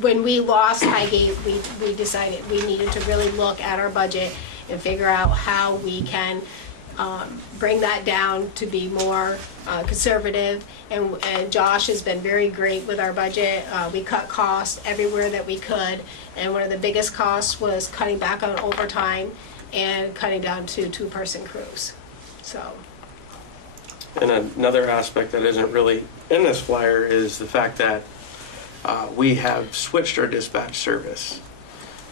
When we lost Highgate, we decided we needed to really look at our budget and figure out how we can bring that down to be more conservative. And Josh has been very great with our budget. We cut costs everywhere that we could. And one of the biggest costs was cutting back on overtime and cutting down to two-person crews. So. And another aspect that isn't really in this flyer is the fact that we have switched our dispatch service.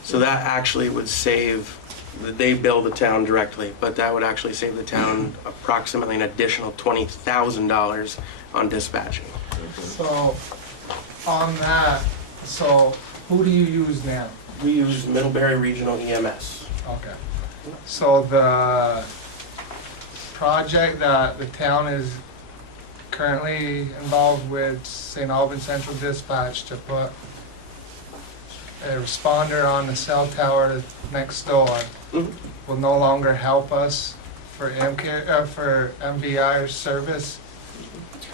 So that actually would save, they bill the town directly, but that would actually save the town approximately an additional $20,000 on dispatching. So, on that, so who do you use now? We use Middlebury Regional EMS. Okay. So the project that the town is currently involved with St. Albans Central Dispatch to put a responder on the cell tower next door will no longer help us for for MVR service.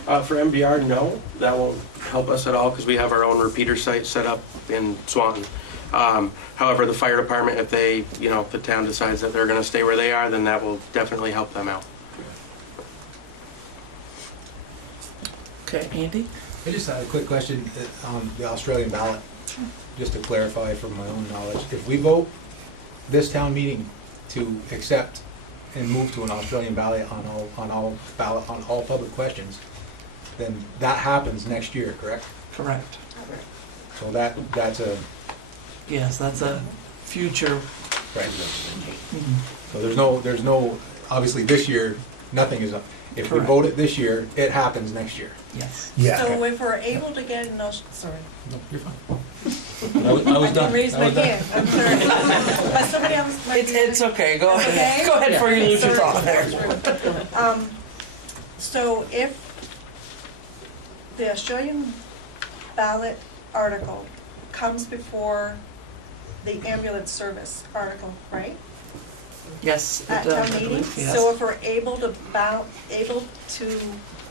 For MBR, no, that won't help us at all because we have our own repeater site set up in Swanton. However, the fire department, if they, if the town decides that they're going to stay where they are, then that will definitely help them out. Okay, Andy? I just had a quick question on the Australian ballot, just to clarify from my own knowledge. If we vote this town meeting to accept and move to an Australian ballot on all public questions, then that happens next year, correct? Correct. So that's a Yes, that's a future. right. So there's no obviously this year nothing is up. If we Correct. vote it this year, it happens next year. Yes. So if we're able to get an, sorry. No, you're fine. I was done. Raise my hand, I'm sorry. But somebody else might be. It's okay, go Okay? ahead. Go ahead before you lose your Sorry. thought there. So if the Australian ballot article comes before the ambulance service article, right? Yes, it At does, town I meeting? believe, yes. So if we're able to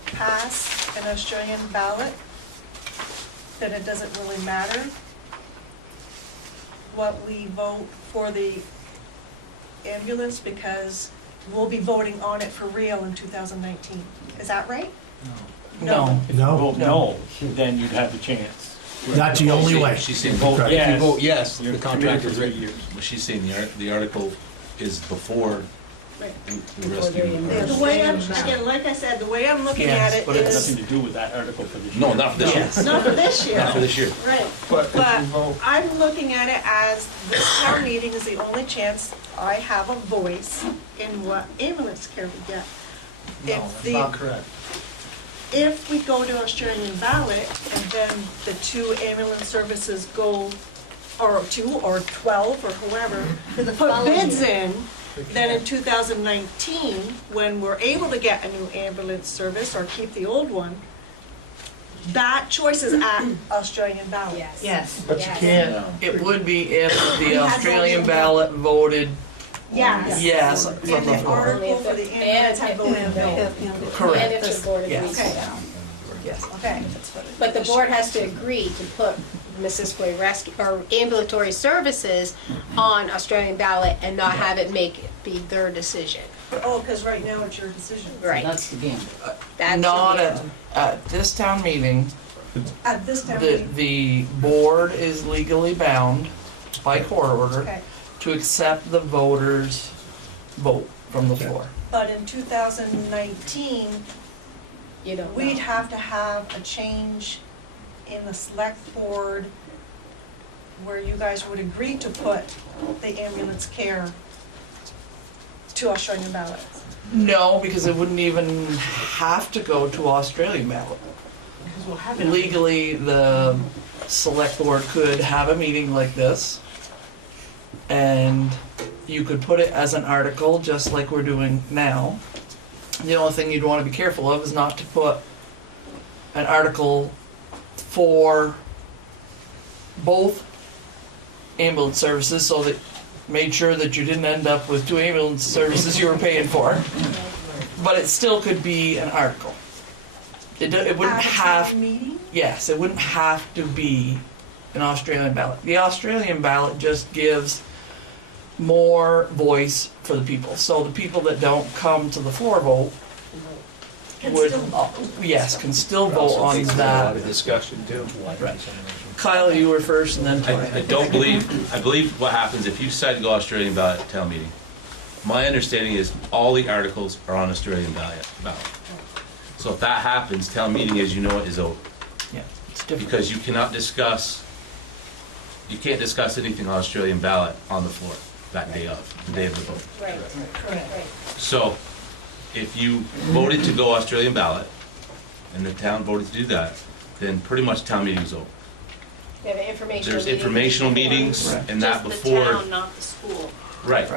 pass an Australian ballot, then it doesn't really matter what we vote for the ambulance, because we'll be voting on it for real in 2019. Is that right? No. If you vote no, then you'd have the chance. That's the only way. She's saying Vote Correct. yes. If you vote yes, You're the contract committed is for 3 written. years. Well, she's saying the article is before the rescue. The way again, like I said, the way I'm looking Yes, at it But it has is, nothing to do with that article for this year. No, not for this year. Yes. not for this year. Not for this year. Right. But if But we vote, I'm looking at it as this town meeting is the only chance I have a voice in what ambulance care we get. no, If that's the, not correct. if we go to Australian ballot and then the two ambulance services go, or 2 or 12 or whoever, put bids in, then in 2019, when we're able to get a new ambulance service or keep the old one, that choice is at Australian ballot. Yes. Yes. But you Yes. can't, It would be if the had Australian voted. ballot voted Yes. yes And from the before. article for the ambulance had voted no. And Correct. if the board agrees Yes. to that. Yes. Okay. But the board has to agree to put Missisquoi Rescue, or ambulatory services on Australian ballot and not have it be their decision. Oh, because right now it's your decision. Right. That's the game. That's Not the- at this town meeting, At this town meeting. the board is legally bound by court order Okay. to accept the voters' vote from the floor. But in 2019, You don't we'd know. have to have a change in the select board where you guys would agree to put the ambulance care to Australian ballot. No, because it wouldn't even have to go to Australian ballot. Because we'll have it. Legally, the select board could have a meeting like this, and you could put it as an article, just like we're doing now. The only thing you'd want to be careful of is not to put an article for both ambulance services, so that made sure that you didn't end up with 2 ambulance services you were paying for. But it still could be an article. It wouldn't At a have, town meeting? yes, it wouldn't have to be an Australian ballot. The Australian ballot just gives more voice for the people. So the people that don't come to the floor vote would, yes, can still vote on A lot that. of discussion too. Right. Kyle, you were first, and then Tori. I believe what happens if you decide to go Australian ballot at town meeting, my understanding is all the articles are on Australian ballot. So if that happens, town meeting, as you know it, is over. Yeah, it's different. Because you can't discuss anything on Australian ballot on the floor that day of, the day of the vote. Right, correct. So if you voted to go Australian ballot, and the town voted to do that, then pretty much town meeting is over. We have an informational There's meeting informational before. meetings and that Just before. the town, not the school. Right,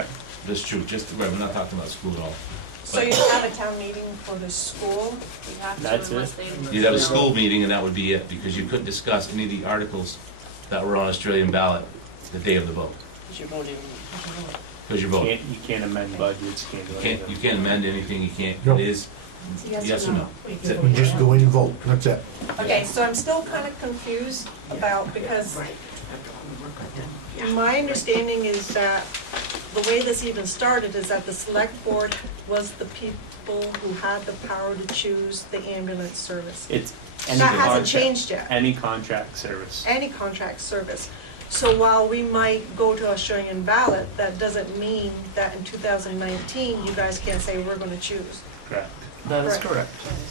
that's true, we're not talking about school at all. So you have a town meeting for the school? You have to That's unless it. they. You'd have a school meeting and that would be it, because you couldn't discuss any of the articles that were on Australian ballot the day of the vote, Because you're voting. because you're voting. You can't amend budgets, can't do anything. You can't amend anything, you can't, Nope. it is yes or no. That's it. You just go in and vote, that's it. Okay, so I'm still kind of confused about, because my understanding is that the way this even started is that the select board was the people who had the power to choose the ambulance service. It's any That hasn't contract- changed yet. Any contract service. Any contract service. So while we might go to Australian ballot, that doesn't mean that in 2019, you guys can't say, we're gonna choose. Correct. That is correct.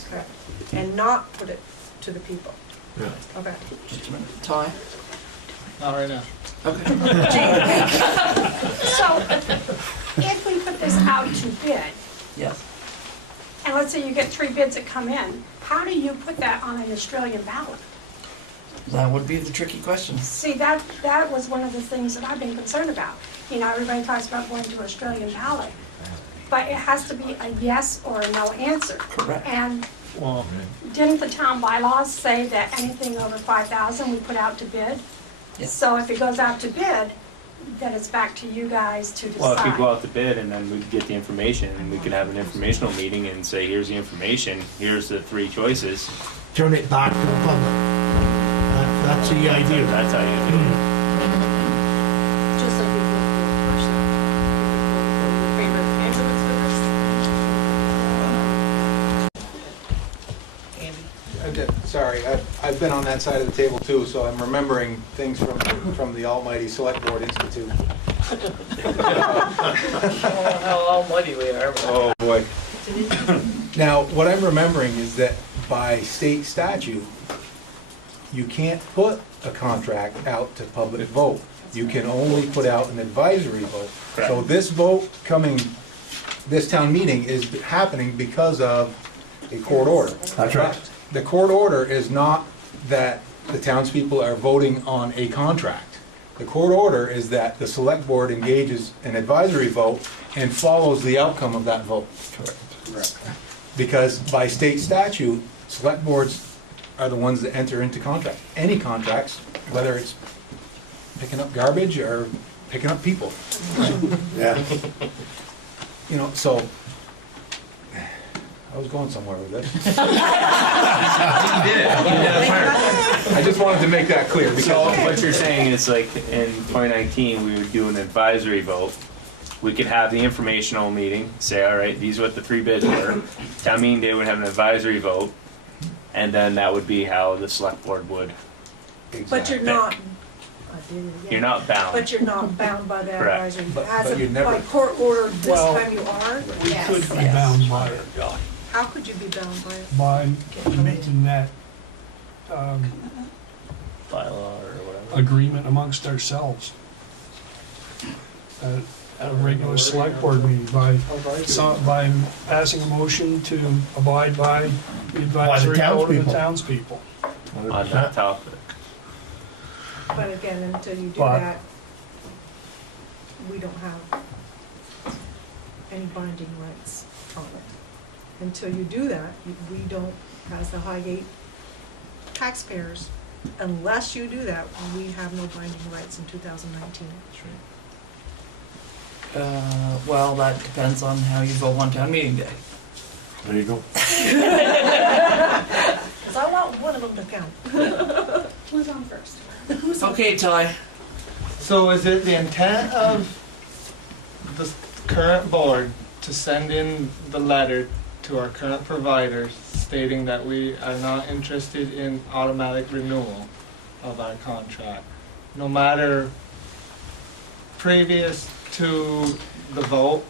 Correct. And not put it to the people. Yeah. Okay. Just a minute. Ty? Not right now. So, if we put this out to bid, Yes. and let's say you get 3 bids that come in, how do you put that on an Australian ballot? That would be the tricky question. See, that was one of the things that I've been concerned about. You know, everybody talks about going to Australian ballot, but it has to be a yes or a no answer. Correct. And Well, didn't the town bylaws say that anything over 5,000 we put out to bid? Yes. So if it goes out to bid, then it's back to you guys to decide. well, if we go out to bid and then we get the information, and we could have an informational meeting and say, here's the information, here's the 3 choices. Turn it back to the public. That's the idea. That's how you do it. Just like we did for person. We could vote for the favorite ambulance service. Sorry, I've been on that side of the table too, so I'm remembering things from the almighty Selectboard Institute. How almighty we are. Oh, boy. Now, what I'm remembering is that by state statute, you can't put a contract out to public vote. You can only put out an advisory vote. So Correct. this vote this town meeting is happening because of a court order. That's right. The court order is not that the townspeople are voting on a contract. The court order is that the select board engages an advisory vote and follows the outcome of that vote. Correct. Because by state statute, select boards are the ones that enter into contract. Any contracts, whether it's picking up garbage or picking up people. Yeah. You know, so, I was going somewhere with this. You did it. I just wanted to make that clear. So what you're saying is like in 2019, we would do an advisory vote. We could have the informational meeting, say, all right, these are what the 3 bids were. Town meeting day would have an advisory vote, and then that would be how the select board would. But you're not. You're not bound. But you're not bound by that Correct. advisory. But As you'd of, never- by court order, this Well- time you are? We could be bound by it, How could you be bound by it? by making that Bylaw or whatever. agreement amongst ourselves. At a regular select board meeting, by passing a motion to abide by the advisory vote of the townspeople. On that topic. But again, until you do But- that, we don't have any binding rights on it. Until you do that, we don't, as the Highgate taxpayers, unless you do that, we have no binding rights in 2019. Well, that depends on how you vote on town meeting day. There you go. Because I want one of them to count. Who's on first? Okay, Ty. So is it the intent of the current board to send in the letter to our current providers stating that we are not interested in automatic renewal of our contract, no matter previous to the vote,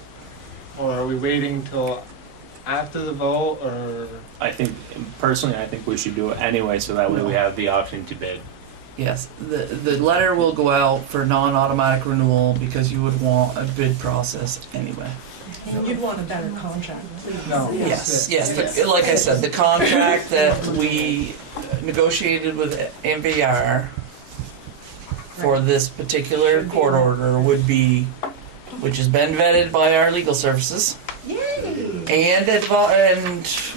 or are we waiting till after the vote, or? I think, personally, I think we should do it anyway, so that way we have the option to bid. Yes, the letter will go out for non-automatic renewal because you would want a bid process anyway. And you'd want a better contract, please. No. Yes, like I said, the contract that we negotiated with MVR for this particular court order would be, which has been vetted by our legal services. And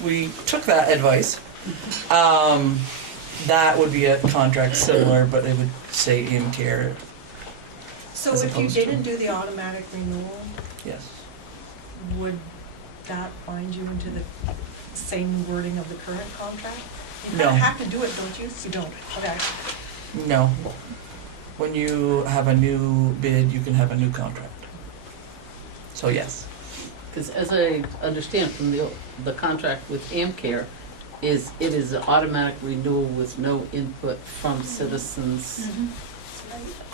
we took that advice. That would be a contract similar, but it would say in care. So as if you opposed to- didn't do the automatic renewal, Yes. would that bind you into the same wording of the current contract? You No. kind of have to do it, don't you? You don't, okay. No. When you have a new bid, you can have a new contract. So yes. Because as I understand from the contract with AmCare, it is an automatic renewal with no input from citizens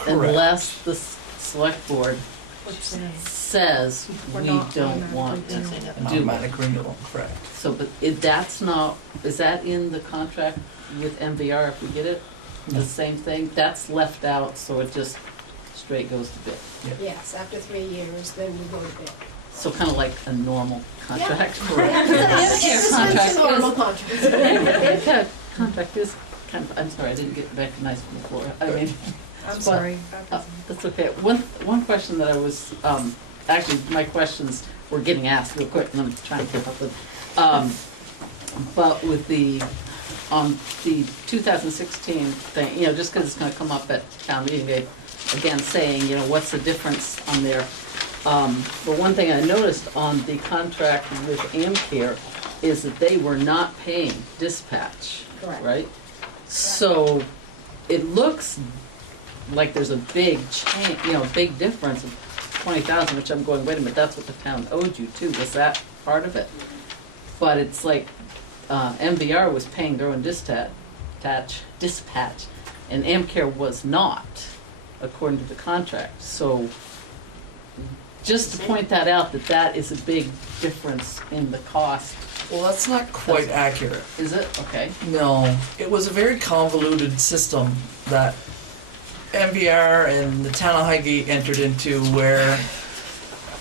unless the select board says We're we not don't automatically want to renewing it. do Automatic renewal, correct. So, but that's not, is that in the contract with MVR if we get it? No. The same thing? That's left out, so it just straight goes to bid. Yes, after 3 years, then we go to bid. So kind of like a normal contract. Correct. It's a normal contract. Yeah, contract is kind of, I'm sorry, I didn't get recognized before. I mean, I'm but, sorry. that's okay. One question that I was, actually, my questions were getting asked real quick, and I'm trying to keep up with. But with the 2016 thing, just because it's going to come up at town meeting day, again, saying, what's the difference on there? But one thing I noticed on the contract with AmCare is that they were not paying dispatch, Correct. right? So it looks like there's a big change, big difference of 20,000, which I'm going, wait a minute, that's what the town owed you too. Was that part of it? But it's like MVR was paying their own dispatch, and AmCare was not, according to the contract. So just to point that out, that is a big difference in the cost. Well, that's not quite accurate. Is it? Okay. No, it was a very convoluted system that MVR and the town of Highgate entered into, where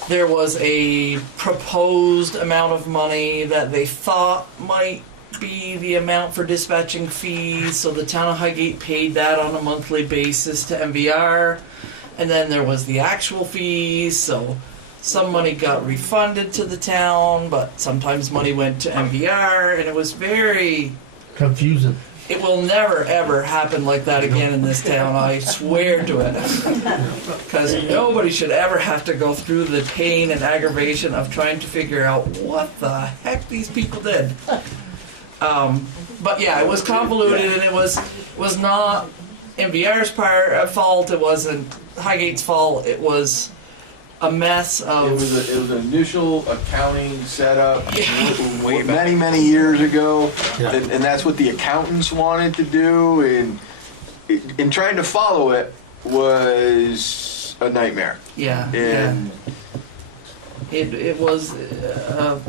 there was a proposed amount of money that they thought might be the amount for dispatching fees, so the town of Highgate paid that on a monthly basis to MVR, and then there was the actual fees, so some money got refunded to the town, but sometimes money went to MVR, and it was very Confusing. It will never ever happen like that again in this town, I swear to it. Because nobody should ever have to go through the pain and aggravation of trying to figure out what the heck these people did. But yeah, it was convoluted, and it was not MVR's fault, it wasn't Highgate's fault, it was a mess of... It was an initial accounting setup many years ago, and that's what the accountants wanted to do, and trying to follow it was a nightmare. Yeah, and It was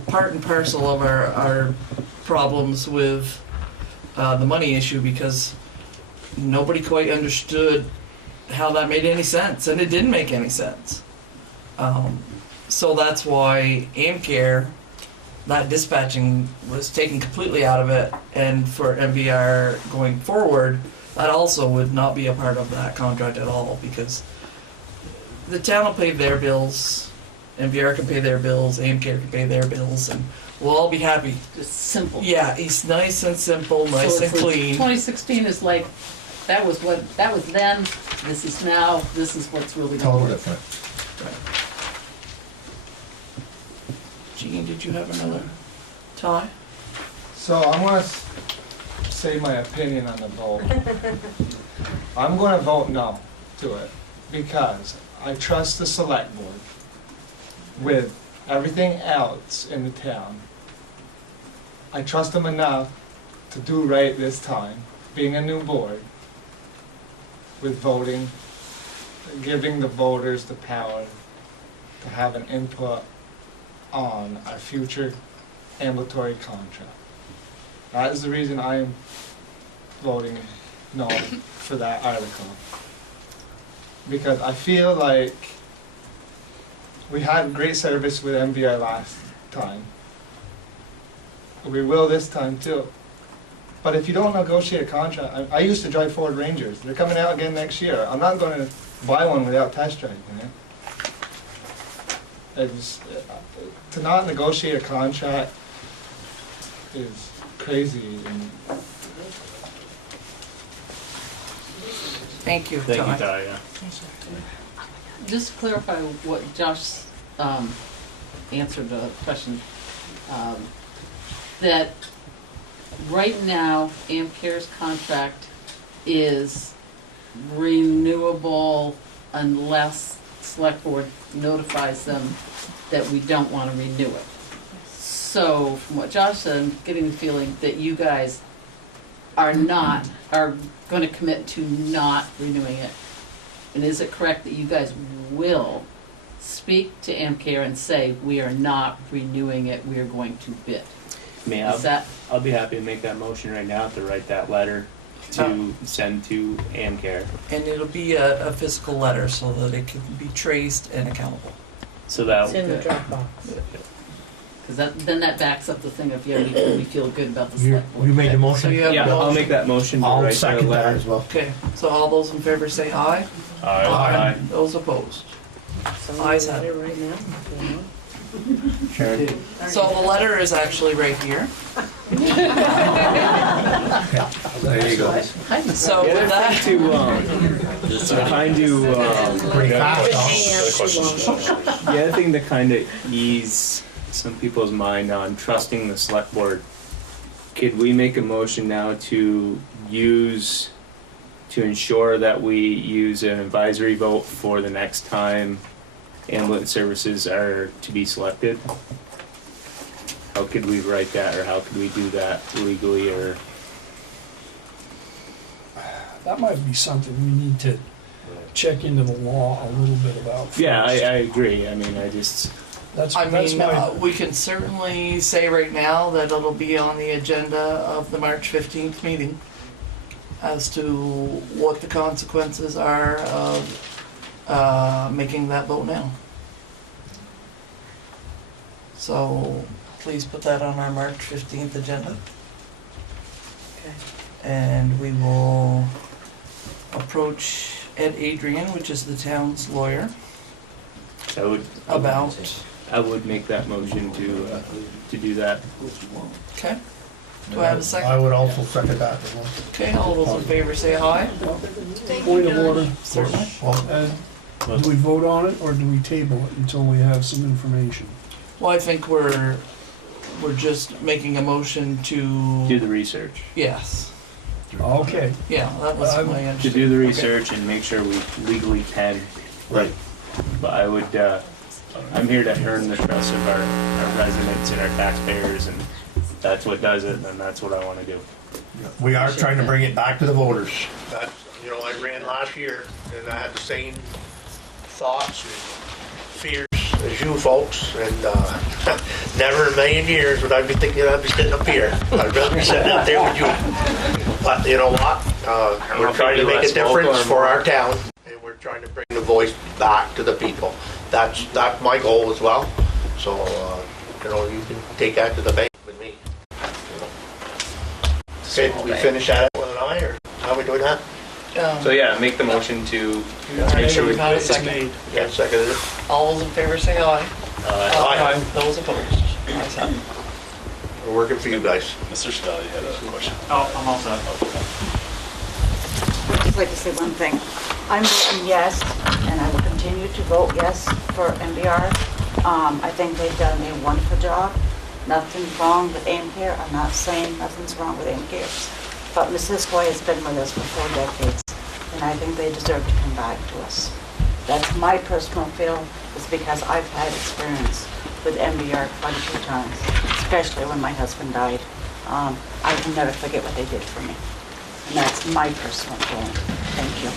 part and parcel of our problems with the money issue, because nobody quite understood how that made any sense, and it didn't make any sense. So that's why AmCare, that dispatching was taken completely out of it, and for MVR going forward, that also would not be a part of that contract at all, because the town will pay their bills, MVR can pay their bills, AmCare can pay their bills, and we'll all be happy. It's simple. Yeah, it's nice and simple, nice So and it's like clean. 2016 is like, that was then, this is now, this is what's really going Total on. different. Gene, did you have another? Ty? So I'm gonna say my opinion on the vote. I'm gonna vote no to it, because I trust the select board with everything else in the town, I trust them enough to do right this time, being a new board, with voting, giving the voters the power to have an input on our future ambulatory contract. That is the reason I am voting no for that article. Because I feel like we had great service with MVR last time. We will this time too. But if you don't negotiate a contract, I used to drive Ford Rangers. They're coming out again next year. I'm not going to buy one without test driving it. To not negotiate a contract is crazy. And Thank you, Thank you, Ty. Ty, yeah. Just to clarify what Josh answered the question, that right now, AmCare's contract is renewable unless Select Board notifies them that we don't want to renew it. So, from what Josh said, I'm getting the feeling that you guys are going to commit to not renewing it. And is it correct that you guys will speak to AmCare and say, we are not renewing it, we are going to bid? I mean, I'll be happy to make that motion right now to write that letter to send to AmCare. And it'll be a physical letter so that it can be traced and accountable. So that. It's in the Dropbox. Because then that backs up the thing of, yeah, we feel good about the select board. You made the motion? So you have Yeah, a I'll motion. make that motion to I'll write the second that letter. as well. Okay, so all those in favor say aye. Aye. Those opposed? Ayes have it. Right now, you know? Sharon? So the letter is actually right here. There you go. So The with other that, thing Pretty fast, huh? the other thing to kind of ease some people's mind on trusting the select board, could we make a motion now to ensure that we use an advisory vote for the next time ambulance services are to be selected? How could we write that, or how could we do that legally, or? That might be something we need to check into the law a little bit about first. Yeah, I agree. I mean, That's my. we can certainly say right now that it'll be on the agenda of the March 15th meeting as to what the consequences are of making that vote now. So please put that on our March 15th agenda. Okay. And we will approach Ed Adrian, which is the town's lawyer, I would make that motion to do that. Okay. Do I have a second? I would also second that as well. Okay, all those in favor say aye. Point of order. Certainly. Do we vote on it or do we table it until we have some information? Well, I think we're just making a motion to Do the research. Yes. Okay. Yeah, that was my To understanding. do the research and make sure we legally can. Right. But I would, I'm here to earn the trust of our residents and our taxpayers, and if that's what does it, then that's what I want to do. We are trying to bring it back to the voters. That, I ran last year and I had the same thoughts and fears as you folks, and never in a million years would I be thinking I'd be sitting up here. I'd rather be sitting out there with you. But you know what? We're trying to make a difference for our town, and we're trying to bring the voice back to the people. That's my goal as well. So you can take that to the bank with me. Okay, we finish that with an eye, or how are we doing that? So yeah, make the motion to Make make sure we. got a second. Yeah, seconded it. All those in favor say aye. Aye. Those opposed? Ayes have it. We're working for you guys. Mr. Scully had a question. Oh, I'm all set. I'd just like to say one thing. I'm voting yes, and I will continue to vote yes for MBR. I think they've done a wonderful job. Nothing's wrong with AmCare. I'm not saying nothing's wrong with AmCare. But Mrs. Hoy has been with us for 4 decades, and I think they deserve to come back to us. That's my personal feel, is because I've had experience with MVR quite a few times, especially when my husband died. I will never forget what they did for me. And that's my personal feeling. Thank you.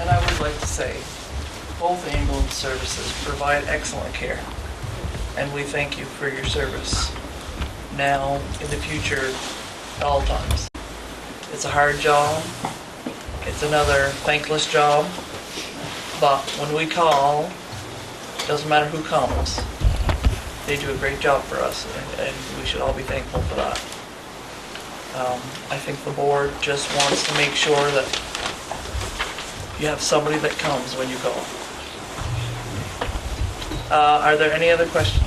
And I would like to say, both ambulance services provide excellent care. And we thank you for your service now, in the future, at all times. It's a hard job. It's another thankless job. But when we call, doesn't matter who comes, they do a great job for us, and we should all be thankful for that. I think the board just wants to make sure that you have somebody that comes when you call. Are there any other questions?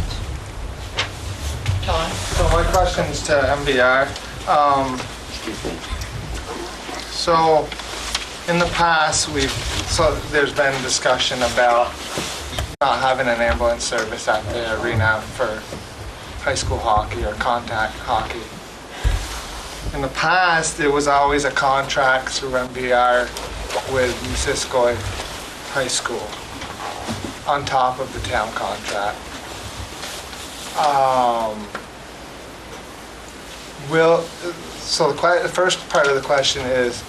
Tom? So my question's to MVR. So in the past, there's been discussion about not having an ambulance service at the arena for high school hockey or contact hockey. In the past, there was always a contract through MVR with Missisquoi High School on top of the town contract. The first part of the question is,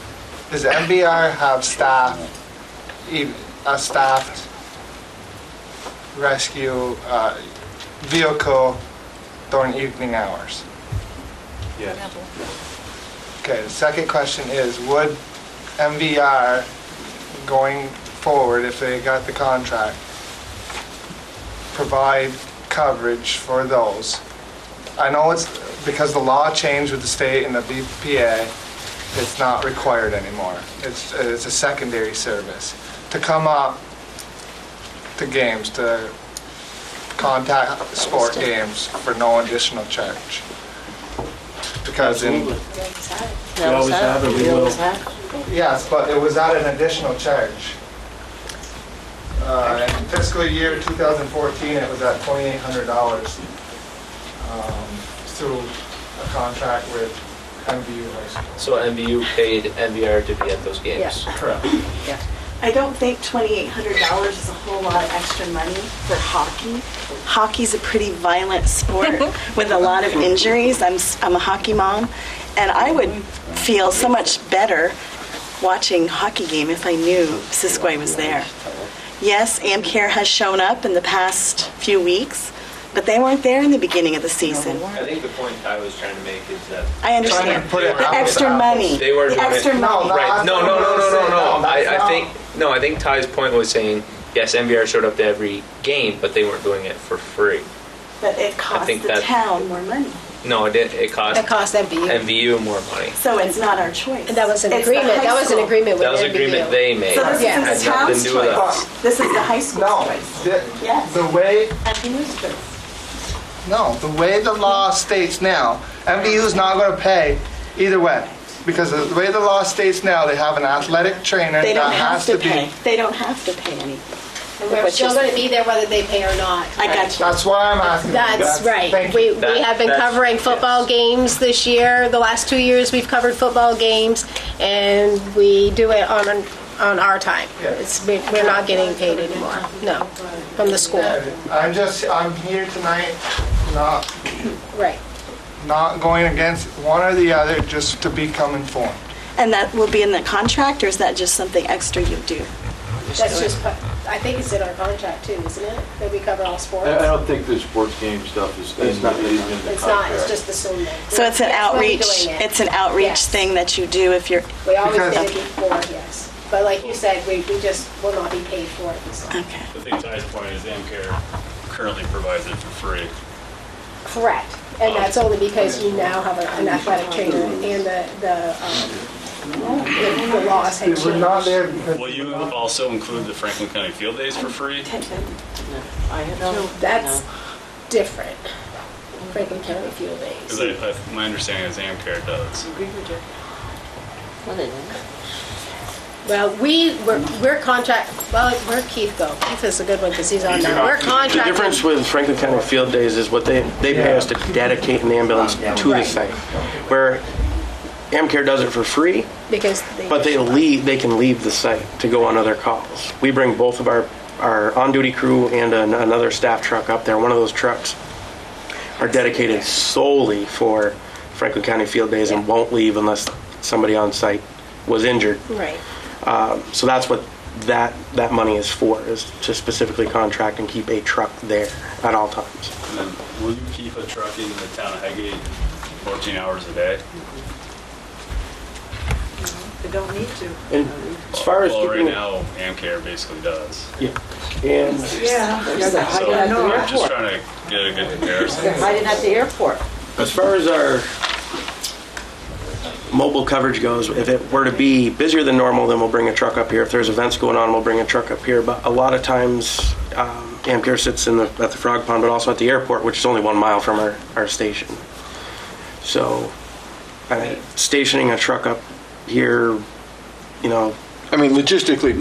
does MVR have a staffed rescue vehicle during evening hours? Yes. Okay, the second question is, would MVR, going forward, if they got the contract, provide coverage for those? I know it's because the law changed with the state and the BPA, it's not required anymore. It's a secondary service to come up to games, to contact sport games for no additional charge. Because We always have it, we will. yes, but it was at an additional charge. In fiscal year 2014, it was at $2,800 through a contract with MVU High School. So MVU paid MVR to be at those games? Yeah. Correct. Yeah. I don't think $2,800 is a whole lot of extra money for hockey. Hockey's a pretty violent sport with a lot of injuries. I'm a hockey mom, and I would feel so much better watching a hockey game if I knew Missisquoi was there. Yes, AmCare has shown up in the past few weeks, but they weren't there in the beginning of the season. I think the point I was trying to make is that. I understand. The extra money. They were The doing extra it. money. Right. No. I think Ty's point was saying, yes, MVR showed up to every game, but they weren't doing it for free. But it cost think the that- town more money. No, it didn't. It cost MVU. MVU more money. So it's not our choice. And that was an It's the agreement, high that was an school. agreement with That was an MVU. agreement they made. So this Yeah. isn't Had the nothing town's to do with us. choice. This is the high school's choice. Yes. The way MVU's choice. No, the way the law states now, MVU is not going to pay either way. Because the way the law states now, they have an athletic trainer They don't that have has to to be. pay. They don't have to pay anything. And we're still going to be there whether they pay or not. I got you. That's why I'm asking. That's right. Thank We you. have been That's- covering football games this year. The last 2 years, we've covered football games, and we do it on our time. We're not getting paid anymore, no, from the school. I'm here tonight, Right. not going against one or the other, just to become informed. And that will be in the contract, or is that just something extra you do? That's just, I think it's in our contract too, isn't it? That we cover all sports? I don't think the sports game stuff is in the contract. It's not, it's just assumed. So it's an Yes, we'll be outreach, doing it. it's an outreach Yes. thing that you do if you're. We always Okay. did it before, yes. But like you said, we just will not be paid for it. So. Okay. I think Ty's point is AmCare currently provides it for free. Correct. And that's only because you now have an athletic trainer and the laws have changed. We're not there because. Will you also include the Franklin County Field Days for free? No, that's different. Franklin County Field Days. Because my understanding is AmCare does. Well, we're contract, well, where'd Keith go? Keith is a good one because he's on now. We're The contracted. difference with Franklin County Field Days is what they pay us to dedicate an ambulance to the site. Where Amcare does it for free, Because but they can leave the site to go on other calls. We bring both of our on-duty crew and another staff truck up there. One of those trucks are dedicated solely for Franklin County Field Days and won't leave unless somebody on site was injured. Right. So that's what that money is for, is to specifically contract and keep a truck there at all times. And then will you keep a truck in the town of Highgate 14 hours a day? They don't need to. And as far as well, right keeping now, Amcare basically does. Yeah. And Yeah. So I'm just trying to get a good comparison. They're hiding at the airport. as far as our mobile coverage goes, if it were to be busier than normal, then we'll bring a truck up here. If there's events going on, we'll bring a truck up here. But a lot of times, Amcare sits at the Frog Pond, but also at the airport, which is only 1 mile from our station. So, stationing a truck up here, I mean, logistically,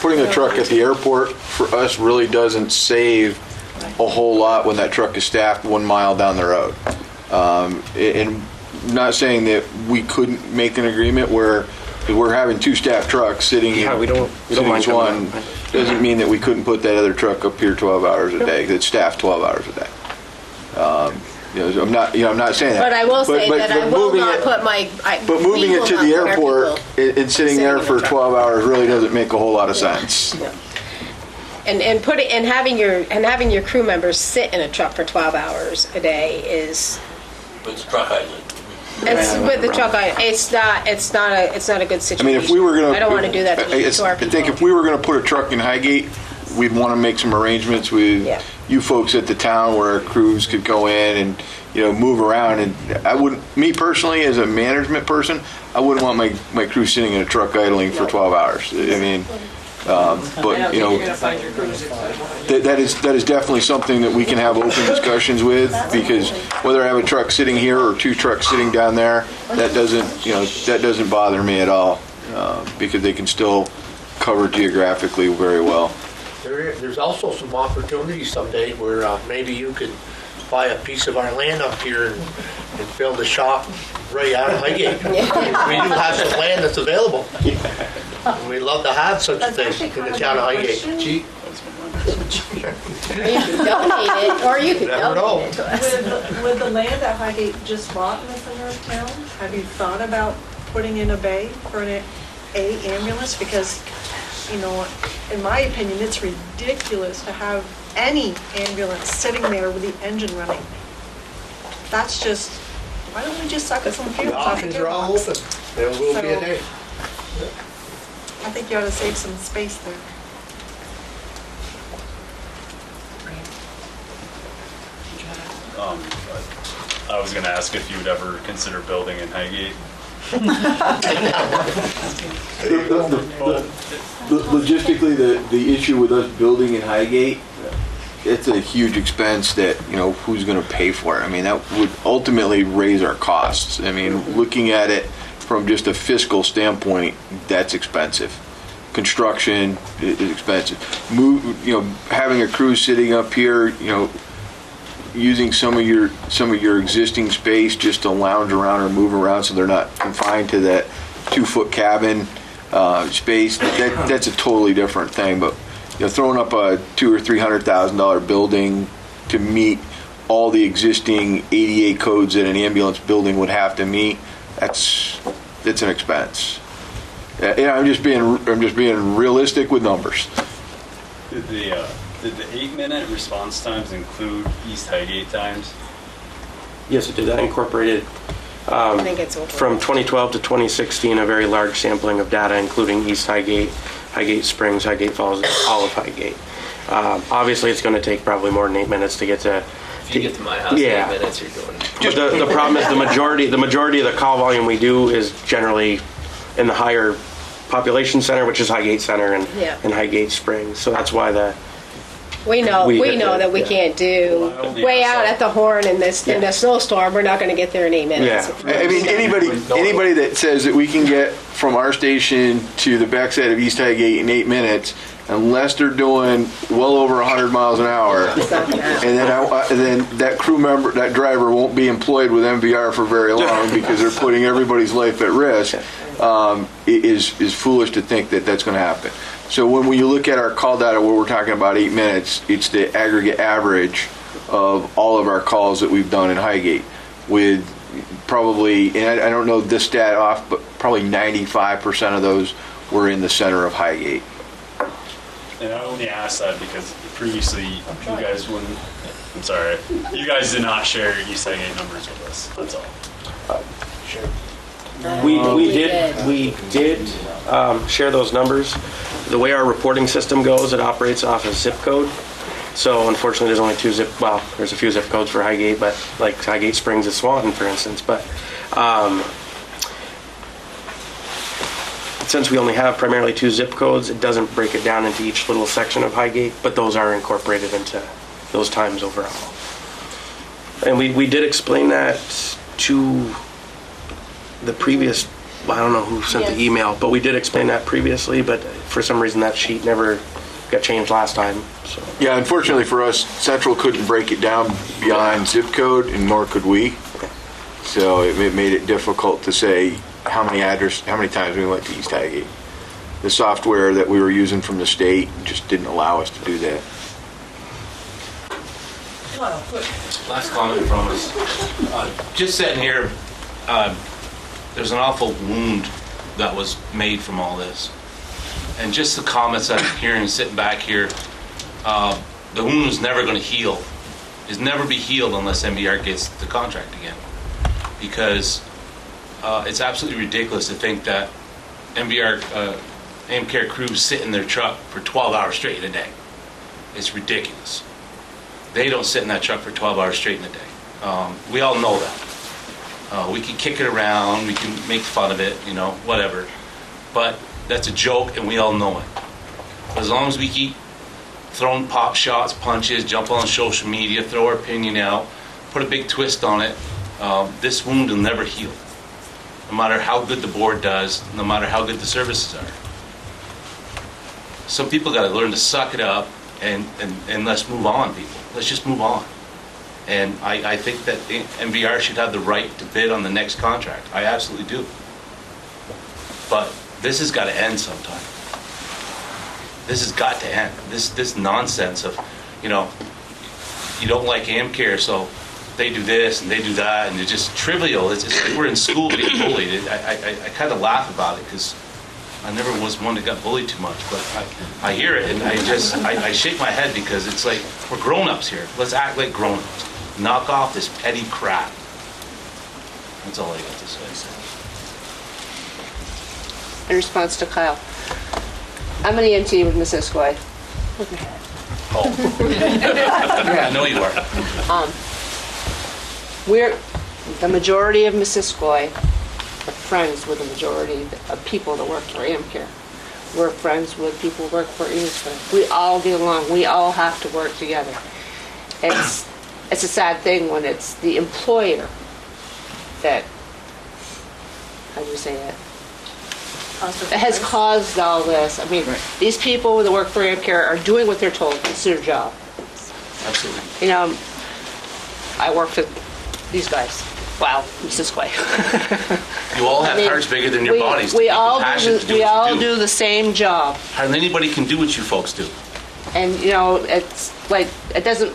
putting a truck at the airport for us really doesn't save a whole lot when that truck is staffed 1 mile down the road. And not saying that we couldn't make an agreement where if we're having 2 staff trucks sitting in we don't mind one, doesn't mean that we couldn't put that other truck up here 12 hours a day. It's staffed 12 hours a day. I'm not saying that. But I will say that I will not put my. But moving it to the airport and sitting there for 12 hours really doesn't make a whole lot of sense. And having your crew members sit in a truck for 12 hours a day is. With the truck idling. With the truck, it's not a good situation. I mean, if we were going to, I don't want to do that to our people. I think if we were going to put a truck in Highgate, we'd want to make some arrangements with you folks at the town where our crews could go in and move around. And I wouldn't, me personally, as a management person, I wouldn't want my crew sitting in a truck idling for 12 hours. I mean, but that is definitely something that we can have open discussions with, because whether I have a truck sitting here or 2 trucks sitting down there, that doesn't bother me at all, because they can still cover geographically very well. There's also some opportunities someday where maybe you could buy a piece of our land up here and build a shop right out of Highgate. We do have some land that's available. We'd love to have such a thing in the town of Highgate. You can donate it, or you can donate it to us. With the land that Highgate just bought in the center of town, have you thought about putting in a bay for an ambulance? Because, in my opinion, it's ridiculous to have any ambulance sitting there with the engine running. That's just, why don't we just suck at some fuel? The options are all open. There will be a day. I think you ought to save some space there. I was going to ask if you would ever consider building in Highgate. Logistically, the issue with us building in Highgate, it's a huge expense that, who's going to pay for it? I mean, that would ultimately raise our costs. I mean, looking at it from just a fiscal standpoint, that's expensive. Construction is expensive. Having a crew sitting up here, using some of your existing space just to lounge around or move around so they're not confined to that 2-foot cabin space, that's a totally different thing. But throwing up a $200,000 or $300,000 building to meet all the existing ADA codes that an ambulance building would have to meet, that's an expense. I'm just being realistic with numbers. Did the 8-minute response times include East Highgate times? Yes, it did. That incorporated I think it's over. from 2012 to 2016 a very large sampling of data, including East Highgate, Highgate Springs, Highgate Falls, all of Highgate. Obviously, it's going to take probably more than 8 minutes to get to. If you get to my house in 8 minutes, you're doing it. Just the problem is the majority of the call volume we do is generally in the higher population center, which is Highgate Center and Highgate Springs. So that's why we know that we can't do way out at the Horn in the snowstorm. We're not going to get there in 8 minutes. Yeah, I mean anybody that says that we can get from our station to the backside of East Highgate in 8 minutes unless they're doing well over 100 miles an hour. And then that crew member, that driver won't be employed with MVR for very long because they're putting everybody's life at risk. It is foolish to think that that's going to happen. So when you look at our call data where we're talking about 8 minutes, it's the aggregate average of all of our calls that we've done in Highgate, with probably, and I don't know this stat off, but probably 95% of those were in the center of Highgate. And I only asked that because previously you guys wouldn't, I'm sorry, you guys did not share East Highgate numbers with us, that's all. Sure. We did share those numbers. The way our reporting system goes, it operates off a zip code. So unfortunately, there's only there's a few zip codes for Highgate, but like Highgate Springs is Swanton, for instance. But since we only have primarily 2 zip codes, it doesn't break it down into each little section of Highgate, but those are incorporated into those times overall. And we did explain that to the previous, I don't know who sent the email, but we did explain that previously, but for some reason that sheet never got changed last time. So. Yeah, unfortunately for us, Central couldn't break it down beyond zip code, and nor could we. So it made it difficult to say how many times we went to East Highgate. The software that we were using from the state just didn't allow us to do that. Last comment from us. Just sitting here, there's an awful wound that was made from all this. And just the comments that I'm hearing sitting back here, the wound is never going to heal. It's never be healed unless MBR gets the contract again. Because it's absolutely ridiculous to think that MBR AmCare crews sit in their truck for 12 hours straight in a day. It's ridiculous. They don't sit in that truck for 12 hours straight in a day. We all know that. We can kick it around, we can make fun of it, whatever. But that's a joke and we all know it. As long as we keep throwing pop shots, punches, jump on social media, throw our opinion out, put a big twist on it, this wound will never heal. No matter how good the board does, no matter how good the services are. Some people got to learn to suck it up and let's move on, people. Let's just move on. And I think that MVR should have the right to bid on the next contract. I absolutely do. But this has got to end sometime. This has got to end. This nonsense of, you don't like AmCare, so they do this and they do that, and it's just trivial. It's like we're in school getting bullied. I kind of laugh about it because I never was one that got bullied too much, but I hear it and I shake my head because it's like we're grown-ups here. Let's act like grown-ups. Knock off this petty crap. That's all I got to say. In response to Kyle, I'm an EMT with Missisquoi. Look ahead. I know you are. We're the majority of Missisquoi are friends with the majority of people that work for AmCare. We're friends with people who work for EMCare. We all get along. We all have to work together. It's a sad thing when it's the employer that, how do you say it? That has caused all this. I mean, these people that work for AmCare are doing what they're told. It's their job. Absolutely. I work for these guys. Wow, Missisquoi. You all have hearts bigger than your bodies. We all do the same job. Hardly anybody can do what you folks do. And it's like it doesn't.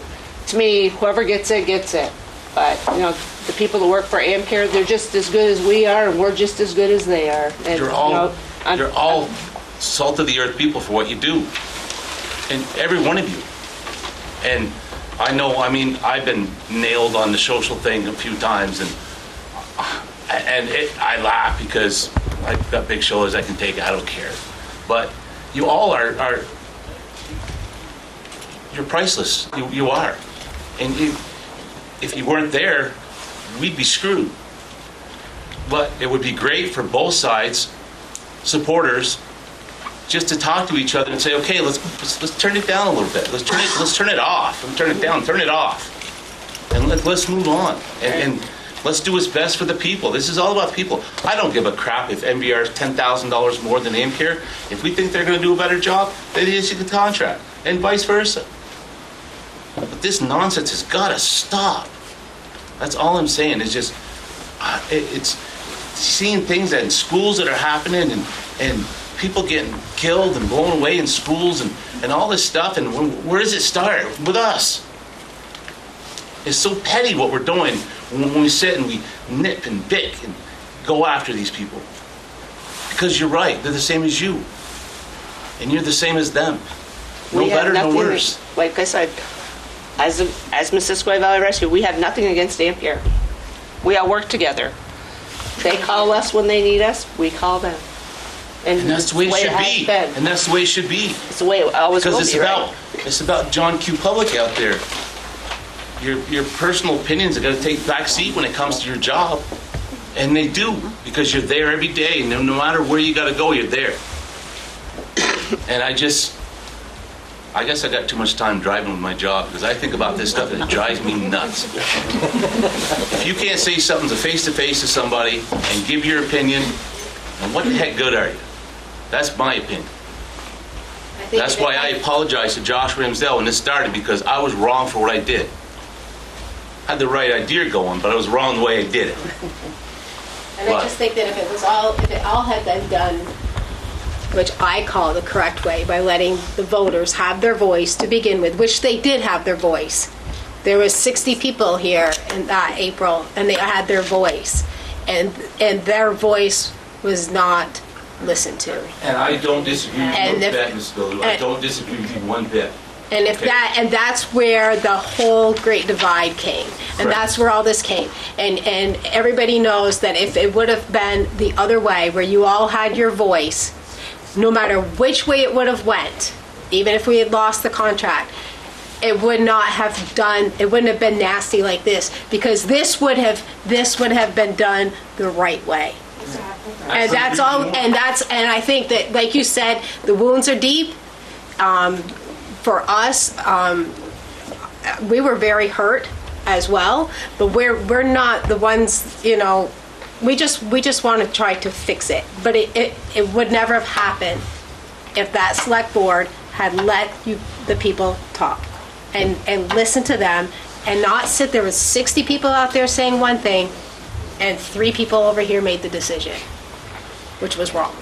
To me, whoever gets it, gets it. But the people that work for AmCare, they're just as good as we are, and we're just as good as they are. And, you're all salt of the earth people for what you do, and every one of you. And I know, I've been nailed on the social thing a few times, and I laugh because I've got big shoulders. I can take it. I don't care. But you all are you're priceless. You are. And if you weren't there, we'd be screwed. But it would be great for both sides, supporters, just to talk to each other and say, okay, let's turn it down a little bit. Let's turn it off. Turn it down. Turn it off. And let's move on. And Let's do what's best for the people. This is all about people. I don't give a crap if MBR is $10,000 more than AmCare. If we think they're going to do a better job, then issue the contract, and vice versa. But this nonsense has got to stop. That's all I'm saying. It's just, it's seeing things that in schools that are happening, and people getting killed and blown away in schools, and all this stuff. And where does it start? With us. It's so petty what we're doing when we sit and we nip and bick and go after these people. Because you're right, they're the same as you. And you're the same as them. No better, no worse. Like I said, as Missisquoi Valley Rescue, we have nothing against AmCare. We all work together. They call us when they need us, we call them. And that's the way it should be. And that's the way it should be. It's the way it always will be, Because it's about John Q. Public out there. Your personal opinions are going to take back seat when it comes to your job. And they do, because you're there every day. No matter where you got to go, you're there. And I guess I got too much time driving with my job, because I think about this stuff and it drives me nuts. If you can't say something face-to-face to somebody and give your opinion, then what the heck good are you? That's my opinion. That's why I apologize to Josh Ramsdell when this started, because I was wrong for what I did. I had the right idea going, but I was wrong the way I did it. And I just think that if it all had been done, which I call the correct way, by letting the voters have their voice to begin with, which they did have their voice. There was 60 people here in that April, and they had their voice, and their voice was not listened to. And I don't disagree with you one bit, Ms. Bill. I don't disagree with you one bit. And that's where the whole Great Divide came, and that's where all this came. And everybody knows that if it would have been the other way, where you all had your voice, no matter which way it would have went, even if we had lost the contract, it wouldn't have been nasty like this, because this would have been done the right way. And that's all. And I think that, like you said, the wounds are deep. For us, we were very hurt as well, but we're not the ones, we just want to try to fix it. But it would never have happened if that select board had let the people talk and listen to them, and not sit there with 60 people out there saying one thing and 3 people over here made the decision, which was wrong.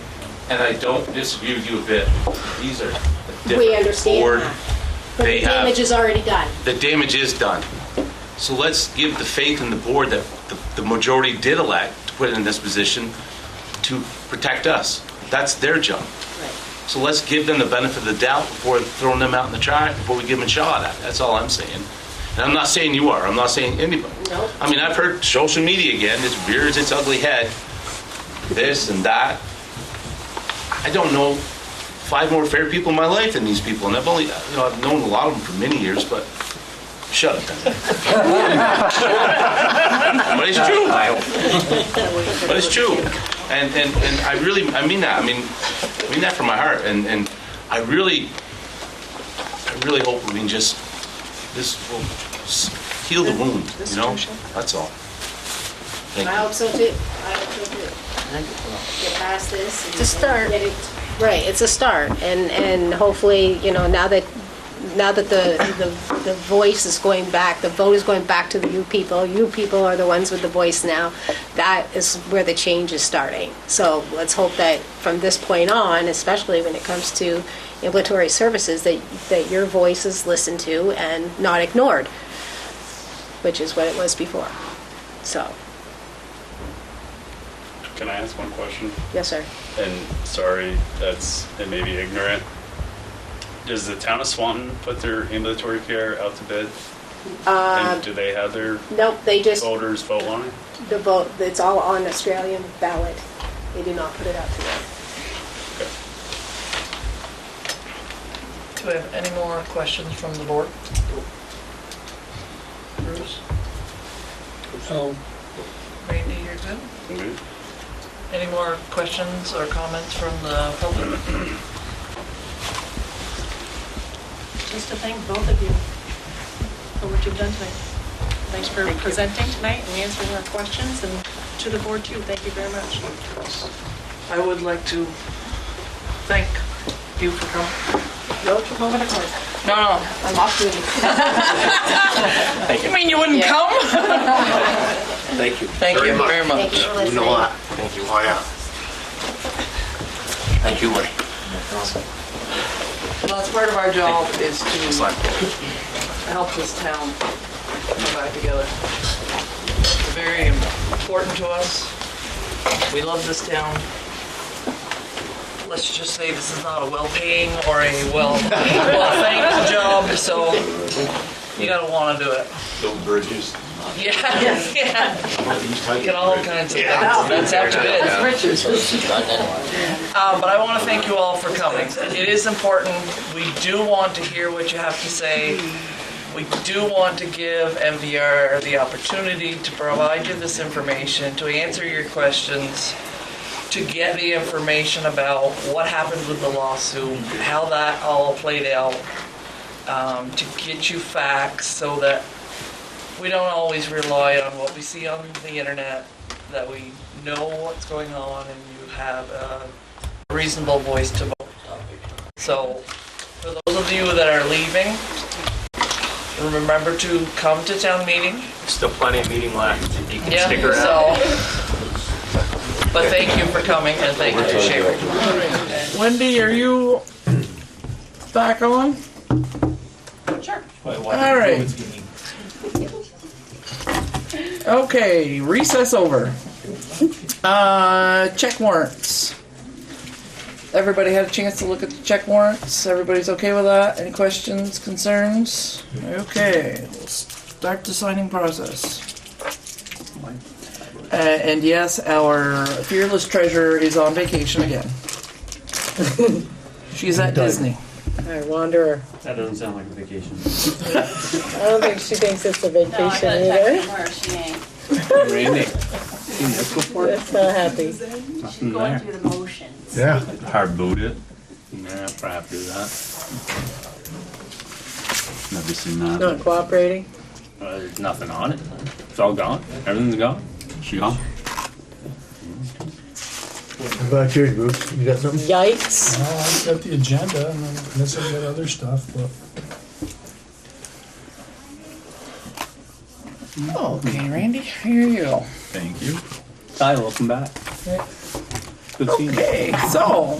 And I don't disagree with you a bit. These are a different We understand board. that. But the damage is already done. The damage is done. So let's give the faith in the board that the majority did elect to put in this position to protect us. That's their job. Right. So let's give them the benefit of the doubt before throwing them out in the track, before we give them a shot at it. That's all I'm saying. And I'm not saying you are. I'm not saying anybody. Nope. I mean, I've heard social media again. It rears its ugly head. This and that. I don't know 5 more fair people in my life than these people, and I've only, I've known a lot of them for many years, but shut up. But it's true. But it's true. And I mean that. I mean that from my heart. And I really hope we can this will heal the wound, That's all. Thank you. I hope so too. Get past this. It's a start. Right, it's a start, and hopefully, now that the voice is going back, the vote is going back to the you people. You people are the ones with the voice now. That is where the change is starting. So let's hope that from this point on, especially when it comes to ambulatory services, that your voice is listened to and not ignored, which is what it was before. So. Can I ask one question? Yes, sir. And sorry, it may be ignorant. Does the town of Swanton put their ambulatory care out to bid? And do they have their voters vote on it? The vote, it's all on Australian ballot. They do not put it out to bid. Do we have any more questions from the board? Bruce? No. Randy, you're good? Okay. Any more questions or comments from the public? Just to thank both of you for what you've done tonight. Thanks for presenting tonight and answering our questions, and to the board too, thank you very much. I would like to thank you for coming. No, I'm off duty. You mean you wouldn't come? Thank you. Thank you very much. You know what? Thank you. Oh, yeah. Thank you, Woody. Well, that's part of our job is to help this town come back together. It's very important to us. We love this town. Let's just say this is not a well-paying or a well-thanked job, so you gotta want to do it. Build bridges. Yeah, yeah. Get all kinds of things. That's after this. But I want to thank you all for coming. It is important. We do want to hear what you have to say. We do want to give MVR the opportunity to provide you this information, to answer your questions, to get the information about what happened with the lawsuit, how that all played out, to get you facts so that we don't always rely on what we see on the internet, that we know what's going on and you have a reasonable voice to vote. So, for those of you that are leaving, remember to come to town meeting. Still plenty of meeting left. You can stick around. But thank you for coming and thank you for sharing. Wendy, are you back on? Sure. All right. Okay, recess over. Check warrants. Everybody had a chance to look at the check warrants? Everybody's okay with that? Any questions, concerns? Okay, we'll start the signing process. And yes, our fearless treasurer is on vacation again. She's at Disney. I wonder. That doesn't sound like a vacation. I don't think she thinks it's a vacation either. She ain't. Randy. That's not happy. Nothing Going there. through the motions. Yeah. Hard boot it. Yeah, probably do that. Never seen that. Not cooperating. There's nothing on it. It's all gone. Everything's gone. She gone? How about yours, Bruce? You got something? Yikes. I've got the agenda, and unless I've got other stuff, but. Okay, Randy, here you go. Thank you. Hi, welcome back. Good seeing you. Okay, so,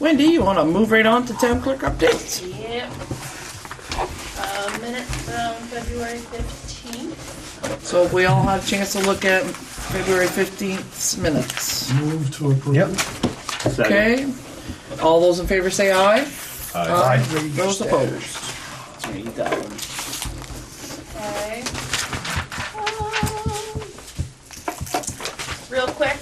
Wendy, you want to move right on to town clerk updates? Yep. Minutes from February 15th. So if we all had a chance to look at February 15th's minutes. Move to approve. Yep. Okay, all those in favor say aye. Aye. Those opposed? Let's read that one. Okay. Real quick,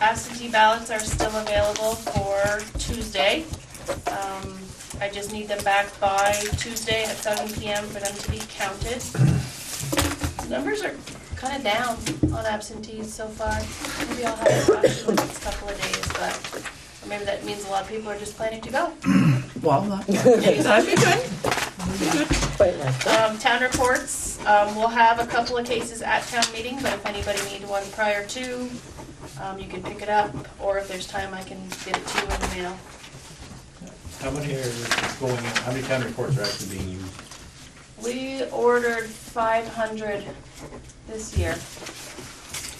absentee ballots are still available for Tuesday. I just need them back by Tuesday at 7 p.m. for them to be counted. Numbers are kind of down on absentees so far. Maybe I'll have it back in the next couple of days, but or maybe that means a lot of people are just planning to go. Well, that'd be good. Quite like that. Town reports, we'll have a couple of cases at town meeting, but if anybody needs one prior to, you can pick it up, or if there's time, I can get it to you in the mail. How many are going in, how many town reports are actually being used? We ordered 500 this year,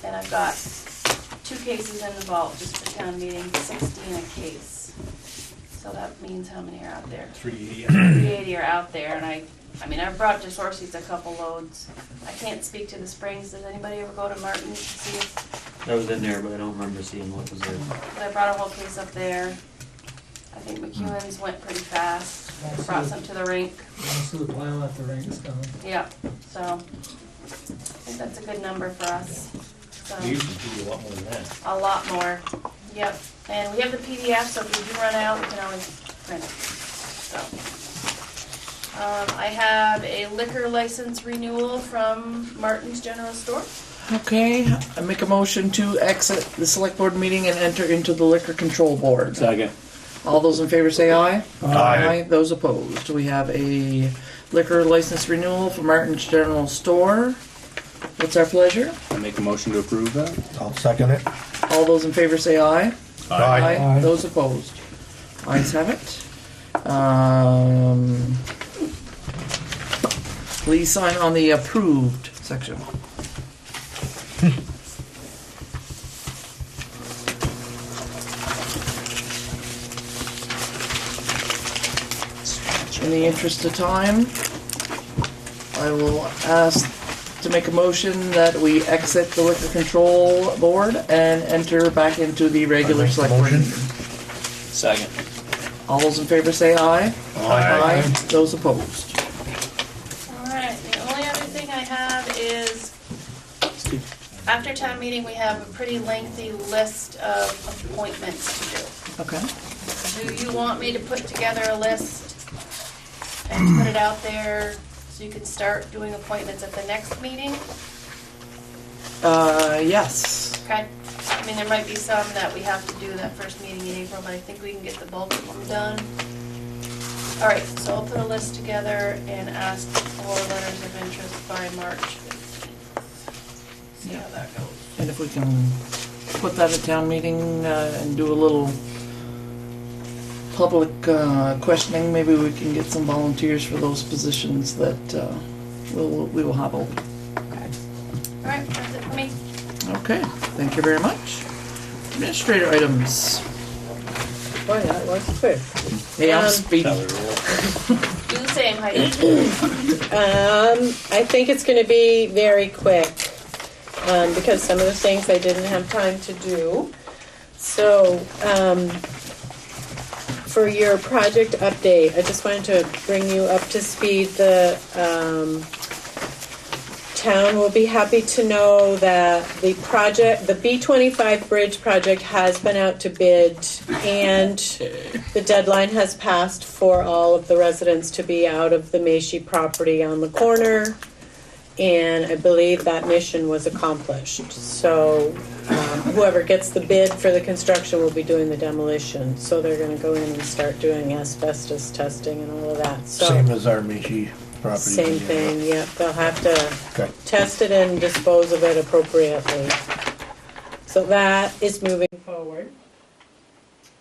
and I've got 2 cases in the vault just for town meeting, 16 a case. So that means how many are out there? 380. 380 are out there, and I mean, I've brought to Sorcy's a couple loads. I can't speak to the Springs. Does anybody ever go to Martin to see if I was in there, but I don't remember seeing what was there. I brought a whole case up there. I think McEwen's went pretty fast. Brought some to the rink. Most of the pile at the rink's gone. Yeah, so I think that's a good number for us. So, We usually do a lot more than that. a lot more. Yep. And we have the PDF, so if we do run out, we can always print it. So. I have a liquor license renewal from Martin's General Store. Okay, I make a motion to exit the select board meeting and enter into the liquor control board. Second. All those in favor say aye. Aye. Those opposed. We have a liquor license renewal for Martin's General Store. What's our pleasure? I make a motion to approve that. I'll second it. All those in favor say aye. Aye. Aye. Those opposed? Ayes have it. Please sign on the approved section. In the interest of time, I will ask to make a motion that we exit the liquor control board and enter back into the regular select board. motion. Second. All those in favor say aye. Aye. Those opposed? All right, the only other thing I have is, after town meeting, we have a pretty lengthy list of appointments to do. Okay. Do you want me to put together a list and put it out there so you can start doing appointments at the next meeting? Yes. Okay. I mean, there might be some that we have to do that first meeting in April, but I think we can get the bulk of them done. All right, so I'll put a list together and ask for letters of interest by March 15th. See how that goes. And if we can put that at town meeting and do a little public questioning, maybe we can get some volunteers for those positions that we will have open. All right, that's it for me. Okay, thank you very much. Administrator items. Boy, that was quick. Hey, I'm speedy. Do the same, Heidi. I think it's going to be very quick because some of the things I didn't have time to do. So, for your project update, I just wanted to bring you up to speed. The town will be happy to know that the B25 bridge project has been out to bid, and the deadline has passed for all of the residents to be out of the Macy property on the corner, and I believe that mission was accomplished. So whoever gets the bid for the construction will be doing the demolition. So they're going to go in and start doing asbestos testing and all of that. So Same as our Michi property. same thing, yep. They'll have to Okay. test it and dispose of it appropriately. So that is moving forward.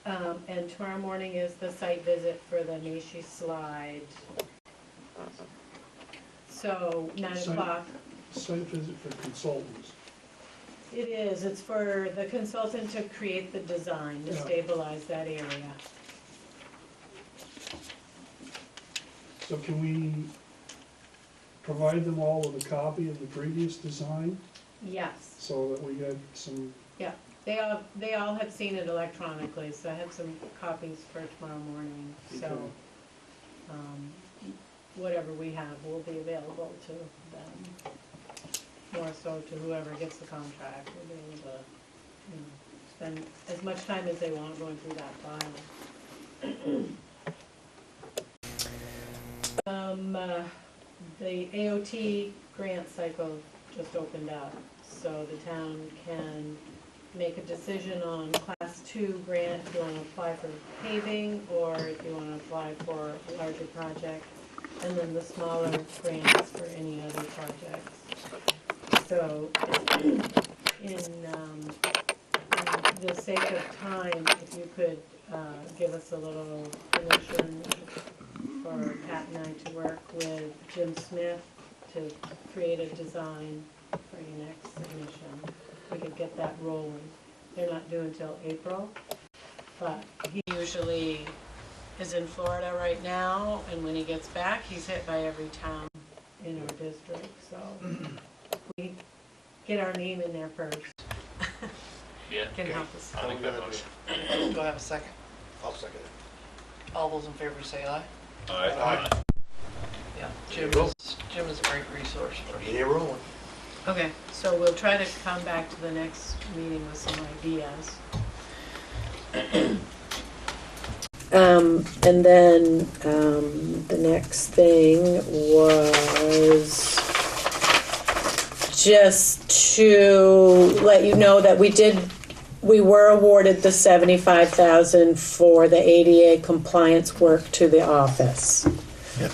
And tomorrow morning is the site visit for the Macy slide. So 9 o'clock. Site visit for consultants. It is, it's for the consultant to create the design, to Yeah. stabilize that area. So can we provide them all with a copy of the previous design Yes, so that we get some, yeah, they all have seen it electronically, so I have some copies for tomorrow morning, so, Okay. whatever we have will be available to them. More so to whoever gets the contract, we'll be able to, spend as much time as they want going through that file. The AOT grant cycle just opened up, so the town can make a decision on Class 2 grant, if you want to apply for paving, or if you want to apply for a larger project, and then the smaller grants for any other projects. So, in the sake of time, if you could give us a little permission for Pat and I to work with Jim Smith to create a design for your next submission. We could get that rolling. They're not due until April, but he usually is in Florida right now, and when he gets back, he's hit by every town in our district, so we get our name in there first. Yeah. Can help us. I'll make that motion. Do I have a second? I'll second it. All those in favor say aye. Aye. Yeah, Jim is a great resource for Get it rolling. Okay, so we'll try to come back to the next meeting with some ideas. And then the next thing was just to let you know that we were awarded the $75,000 for the ADA compliance work to the office. Yep.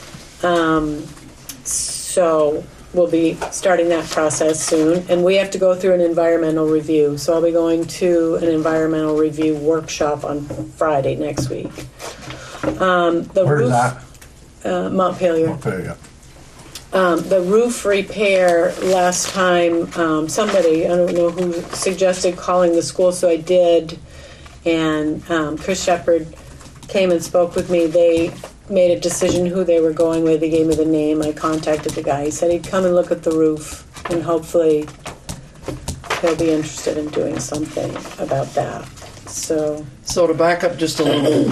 So we'll be starting that process soon. And we have to go through an environmental review. So I'll be going to an environmental review workshop on Friday next week. Where is that? Montpelier. Okay, yeah. The roof repair last time, somebody, I don't know who, suggested calling the school, so I did. And Chris Shepard came and spoke with me. They made a decision who they were going with. He gave me the name. I contacted the guy. He said he'd come and look at the roof, and hopefully he'll be interested in doing something about that. So to back up just a little,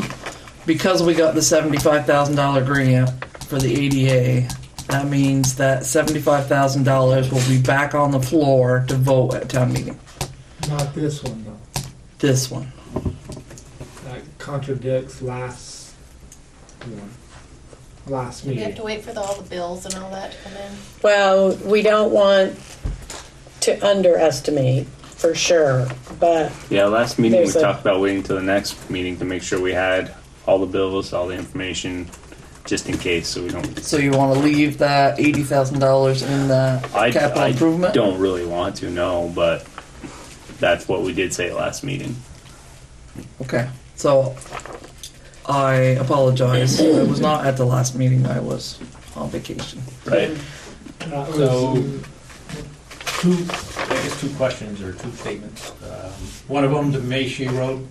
because we got the $75,000 grant for the ADA, that means that $75,000 will be back on the floor to vote at town meeting. Not this one, though. This one. That contradicts last We meeting. have to wait for all the bills and all that to come in. well, we don't want to underestimate for sure, but Yeah, last meeting we There's a- talked about waiting till the next meeting to make sure we had all the bills, all the information, just in case, so we don't. So you want to leave that $80,000 in the capital improvement? I don't really want to, no, but that's what we did say last meeting. Okay, so I apologize. I was not at the last meeting. I was on vacation. Right. So, two questions or two statements. One of them, the Mayshee Road.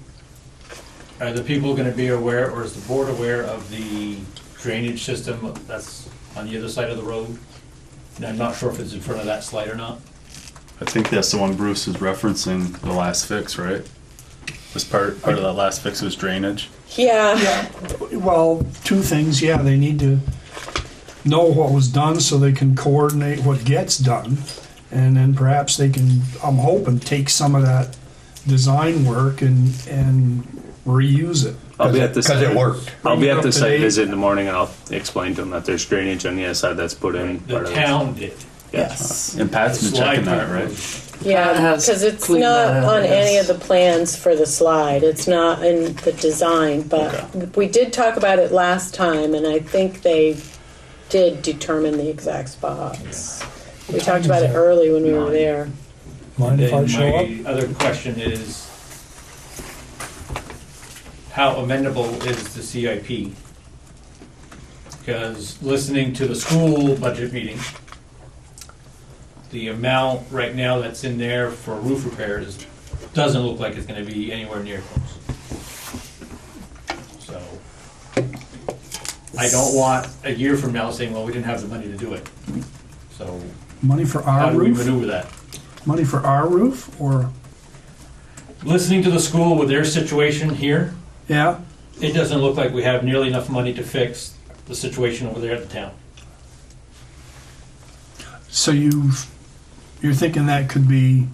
Are the people going to be aware, or is the board aware of the drainage system that's on the other side of the road? And I'm not sure if it's in front of that slide or not. I think that's the one Bruce is referencing, the last fix, right? Was part of that last fix was drainage. yeah. Well, two things, yeah, they need to know what was done so they can coordinate what gets done. And then perhaps they can, I'm hoping, take some of that design work and reuse it. I'll be at the Because it worked. I'll be at the Bring it up to site date. visit in the morning, and I'll explain to them that there's drainage on the other side that's put in. The part of town did. Yes. And Pat's been checking that, right? Yeah, That has because it's cleaned not that up, on any yes. of the plans for the slide. It's not in the design, but we did talk about it last time, and I think they did determine the exact spots. We talked about it early when we were there. Mind if I Then show up? my other question is, how amendable is the CIP? Because listening to the school budget meeting, the amount right now that's in there for roof repairs doesn't look like it's gonna be anywhere near close. So, I don't want a year from now saying, well, we didn't have the money to do it. So, Money for how our do we roof? maneuver that? Money for our roof, or, Listening to the school with their situation here, yeah? it doesn't look like we have nearly enough money to fix the situation over there at the town. So you're thinking that could be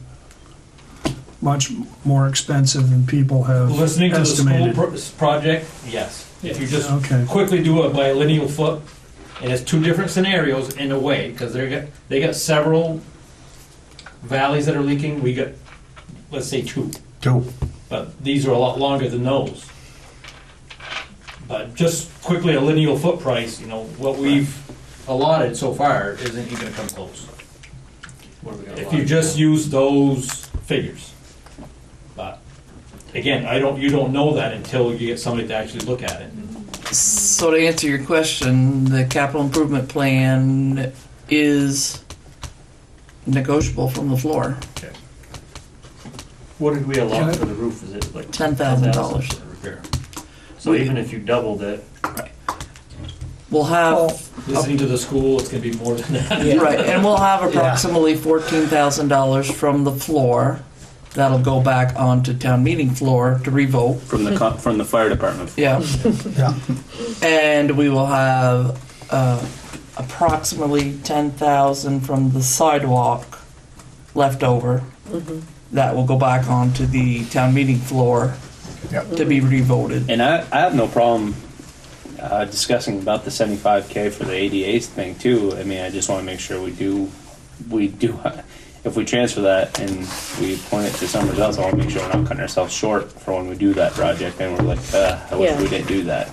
much more expensive than people have Listening to the estimated? school project, yes. If you just Okay. quickly do it by a lineal foot, and it's two different scenarios in a way, because they got several valleys that are leaking. We got, let's say, two. But these are a lot longer than those. But just quickly a lineal foot price, what we've allotted so far isn't even gonna come close. If you just use those figures. But again, you don't know that until you get somebody to actually look at it. So to answer your question, the capital improvement plan is negotiable from the floor. What did we allot for the roof? Is it like $10,000. for repair? So even if you doubled it, We'll have, listening to the school, it's gonna be more than that. right, and we'll have approximately $14,000 from the floor that'll go back onto town meeting floor to revote. From the fire department. Yeah. Yeah. And we will have approximately 10,000 from the sidewalk left over. That will go back onto the town meeting floor to be revoted. And I have no problem discussing about the 75K for the ADA thing too. I mean, I just want to make sure we do. If we transfer that and we point it to somewhere else, I want to make sure we're not cutting ourselves short for when we do that project. And we're like, I wish we didn't do that.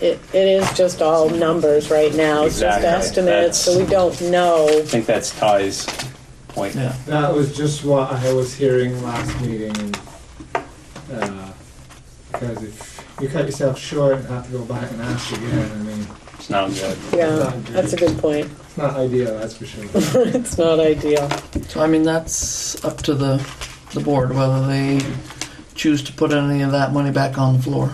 it is just all numbers right now. It's just Exactly. estimates, so we don't know. I think that's Ty's point. Yeah. That was just what I was hearing last meeting, and, because if you cut yourself short and have to go back and ask again, I mean, It's not good. Yeah, that's a good point. it's not ideal, that's for sure. It's not ideal. So I mean, that's up to the board whether they choose to put any of that money back on the floor.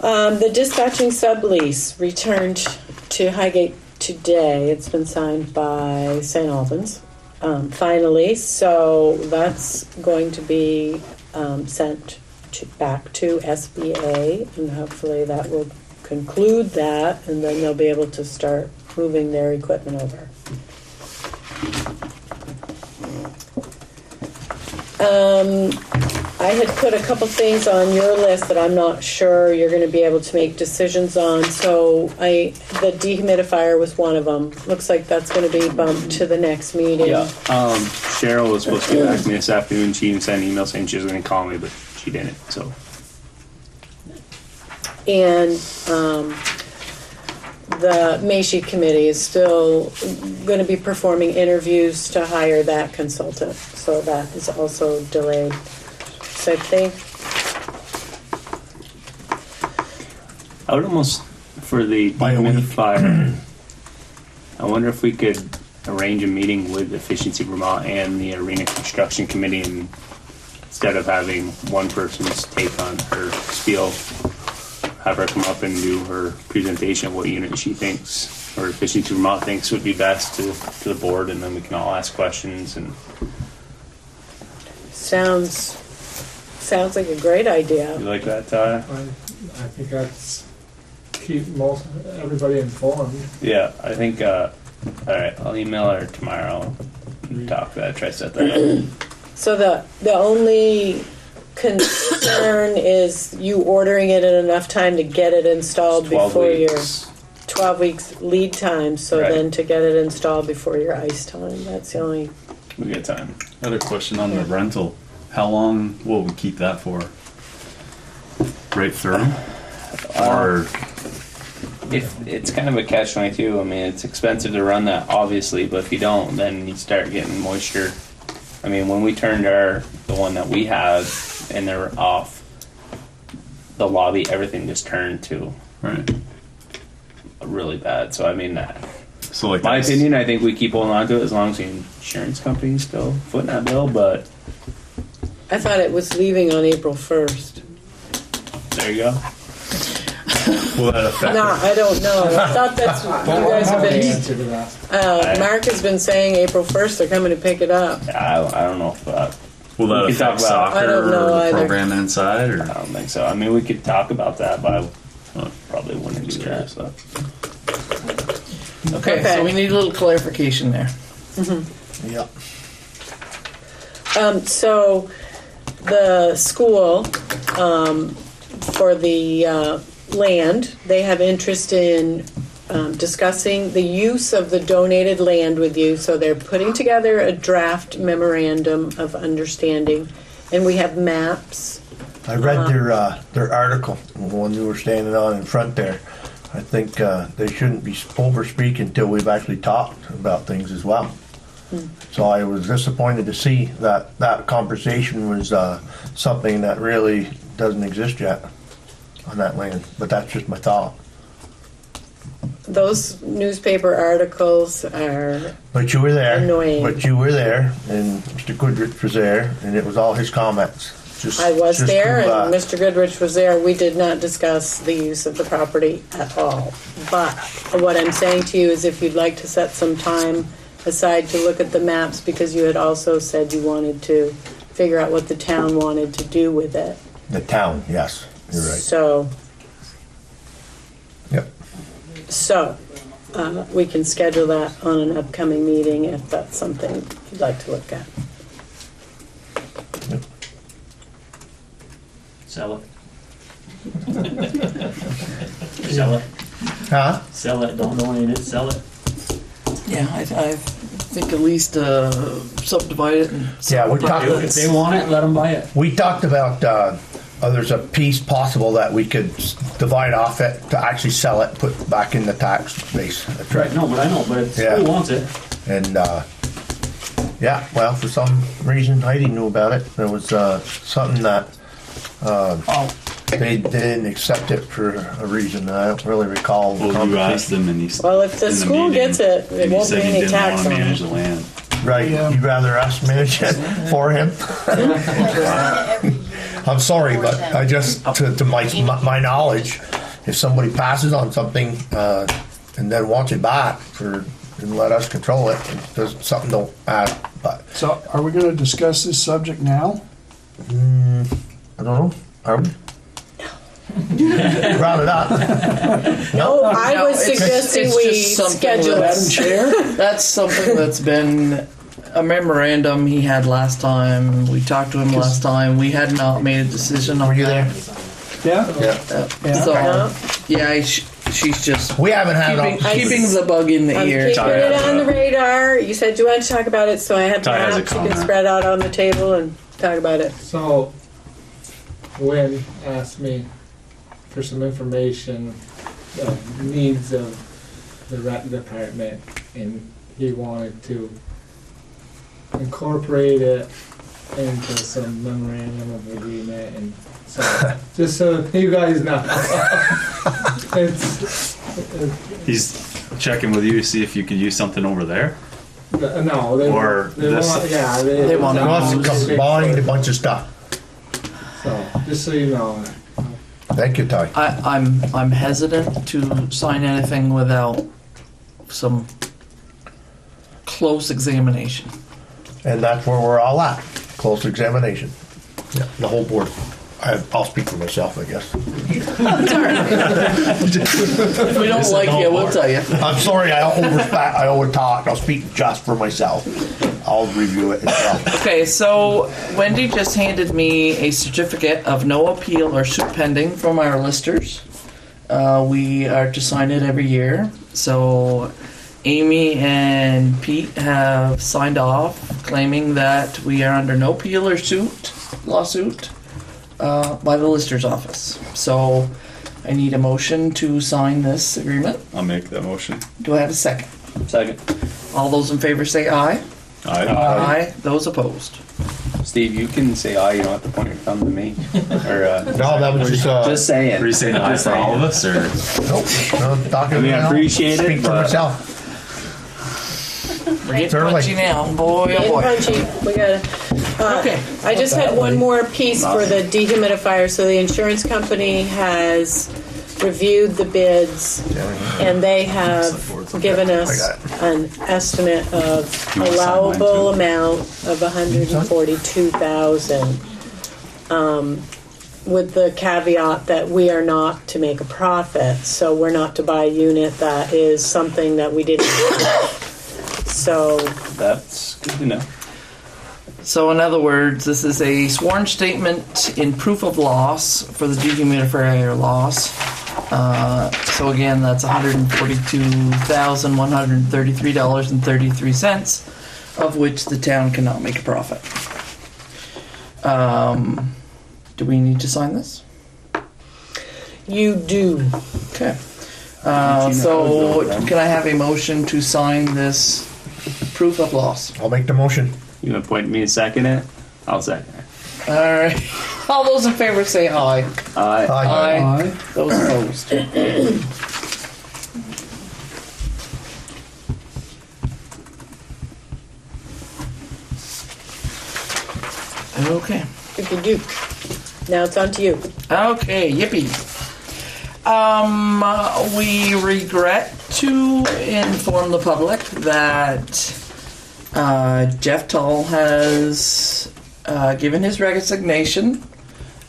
The dispatching sublease returned to Highgate today. It's been signed by St. Albans, finally. So that's going to be sent back to SBA, and hopefully that will conclude that, and then they'll be able to start moving their equipment over. I had put a couple things on your list that I'm not sure you're going to be able to make decisions on. So the dehumidifier was one of them. Looks like that's going to be bumped to the next meeting. Yeah. Cheryl was supposed to get back to me this afternoon. She even sent an email saying she was going to call me, but she didn't. So. And the Macy committee is still going to be performing interviews to hire that consultant. So that is also delayed. So I think I would almost, for the dehumidifier, I wonder if we could arrange a meeting with Efficiency Vermont and the Arena Construction Committee, and instead of having one person's take on her spiel, have her come up and do her presentation of what unit she thinks, or Efficiency Vermont thinks would be best to the board, and then we can all ask questions. And sounds like a great idea. you like that, Ty? I think that's keep everybody informed. Yeah, I think, all right, I'll email her tomorrow and talk that, try to set that up. So the only concern is you ordering it in enough time to get it installed 12 before weeks. your 12 weeks lead time. So Right. then to get it installed before your ice time. That's the only. We got time. Other question on the rental. How long will we keep that for? Right through? Or If it's kind of a catch-22. I mean, it's expensive to run that, obviously, but if you don't, then you start getting moisture. I mean, when we turned the one that we had, and they were off the lobby, everything just turned to right, really bad. So I mean, so like my that's- opinion, I think we keep holding on to it as long as the insurance company's still footing that bill. But I thought it was leaving on April 1st. there you go. Will that affect? No, I don't know. I thought that's what you guys have been. Mark has been saying April 1st they're coming to pick it up. I don't know if will that we could talk affect about. soccer I don't know or the either. program inside? Or I don't think so. I mean, we could talk about that, but I probably wouldn't do that. So. Okay, so we need a little clarification there. Yep. So the school, for the land, they have interest in discussing the use of the donated land with you. So they're putting together a draft memorandum of understanding, and we have maps. I read their article, the one you were standing on in front there. I think they shouldn't be over speaking until we've actually talked about things as well. So I was disappointed to see that that conversation was something that really doesn't exist yet on that land. But that's just my thought. Those newspaper articles are But you were there. annoying. But you were there, and Mr. Goodrich was there, and it was all his comments. I was just there, to, and Mr. Goodrich was there. We did not discuss the use of the property at all. But what I'm saying to you is if you'd like to set some time aside to look at the maps, because you had also said you wanted to figure out what the town wanted to do with it. The town, yes, you're right. So, Yep. so we can schedule that on an upcoming meeting if that's something you'd like to look at. Sell it. Sell it. Huh? Sell it. Don't donate it. Sell it. Yeah, I think at least subdivide it. And Yeah, we talked. If they want it, let them buy it. We talked about there's a piece possible that we could divide off it to actually sell it, put back in the tax base. That's Right, no, but I know, but it's, Yeah. who wants it? And, yeah, well, for some reason, Heidi knew about it. There was, something that, they didn't accept it for a reason. I don't really recall. the Well, you asked conversation. them and he. Well, if the in school meeting, gets it, it and he won't said be he any didn't tax wanna on manage it. the land. Right, you'd rather us manage it for him? I'm sorry, but I just, to my knowledge, if somebody passes on something, and then wants it back and let us control it, there's something don't add, but, So are we gonna discuss this subject now? I don't know, are we? Round it up. No, I No, was it's- suggesting it's we just something schedule that- Madam Chair? That's something that's been a memorandum he had last time. We talked to him last time. We had not made a decision on Were you that. there? Yeah? Yeah. So, yeah, she's just We haven't had it keeping the bug in the I'm ear. keeping it on the radar. You said you wanted to talk about it, so I had Ty has a maps you can comment. spread out on the table and talk about it. So, Wynn asked me for some information of needs of the rec department, and he wanted to incorporate it into some memorandum of agreement, and so, just so you guys know. it's, He's checking with you to see if you could use something over there. no, they, Or they this- want, yeah, They want He wants to combine a bunch of stuff. So, just so you know. Thank you, Ty. I'm hesitant to sign anything without some close examination. And that's where we're all at, close examination. Yeah, the whole board. I'll speak for myself, I guess. If we don't like you, we'll tell you. I'm sorry, I overtalk. I'll speak just for myself. I'll review it as well. Okay, so Wendy just handed me a certificate of no appeal or suit pending from our listers. We are to sign it every year. So Amy and Pete have signed off claiming that we are under no appeal or lawsuit by the lister's office. So I need a motion to sign this agreement. I'll make that motion. Do I have a second? Second. All those in favor say aye. Aye. Aye. Those opposed. Steve, you can say aye, you don't have to point your thumb to me. Or, No, that was just saying. Are you saying aye for all of us, or? Nope, no, I'm talking I mean, I now. appreciate it, Speak for but- myself. We're getting Certainly. punchy now. Boy, oh Getting boy. punchy. We gotta. Okay. I just had one more piece for the dehumidifier. So the insurance company has reviewed the bids, and they have given us an estimate of allowable amount of $142,000. With the caveat that we are not to make a profit, so we're not to buy a unit that is something that we didn't have. So That's good to know. So in other words, this is a sworn statement in proof of loss for the dehumidifier loss. So again, that's $142,133.33, of which the town cannot make a profit. Do we need to sign this? you do. Okay. So can I have a motion to sign this proof of loss? I'll make the motion. You gonna point me and second it? I'll second it. All right. All those in favor say aye. Aye. Aye. Those opposed. Okay. Okey-doke. Now it's on to you. Okay, yippee. We regret to inform the public that Jeff Tull has given his resignation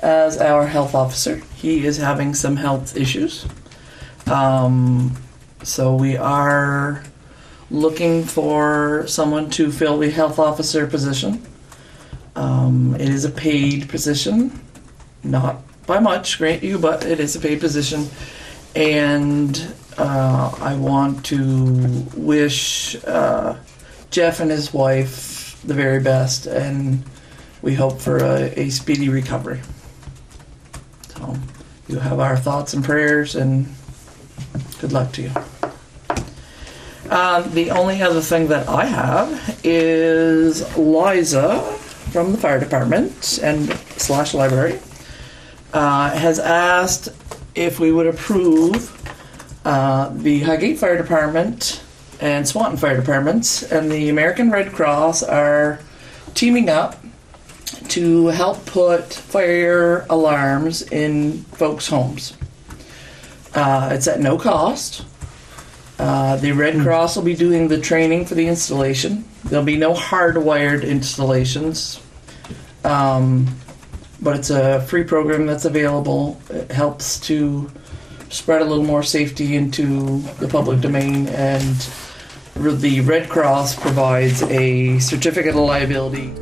as our health officer. He is having some health issues. So we are looking for someone to fill the health officer position. It is a paid position, not by much, grant you, but it is a paid position. And I want to wish Jeff and his wife the very best, and we hope for a speedy recovery. So you have our thoughts and prayers, and good luck to you. The only other thing that I have is Liza from the fire department and / library has asked if we would approve the Highgate Fire Department and Swanton Fire Departments and the American Red Cross are teaming up to help put fire alarms in folks' homes. It's at no cost. The Red Cross will be doing the training for the installation. There'll be no hardwired installations, but it's a free program that's available. It helps to spread a little more safety into the public domain, and the Red Cross provides a certificate of liability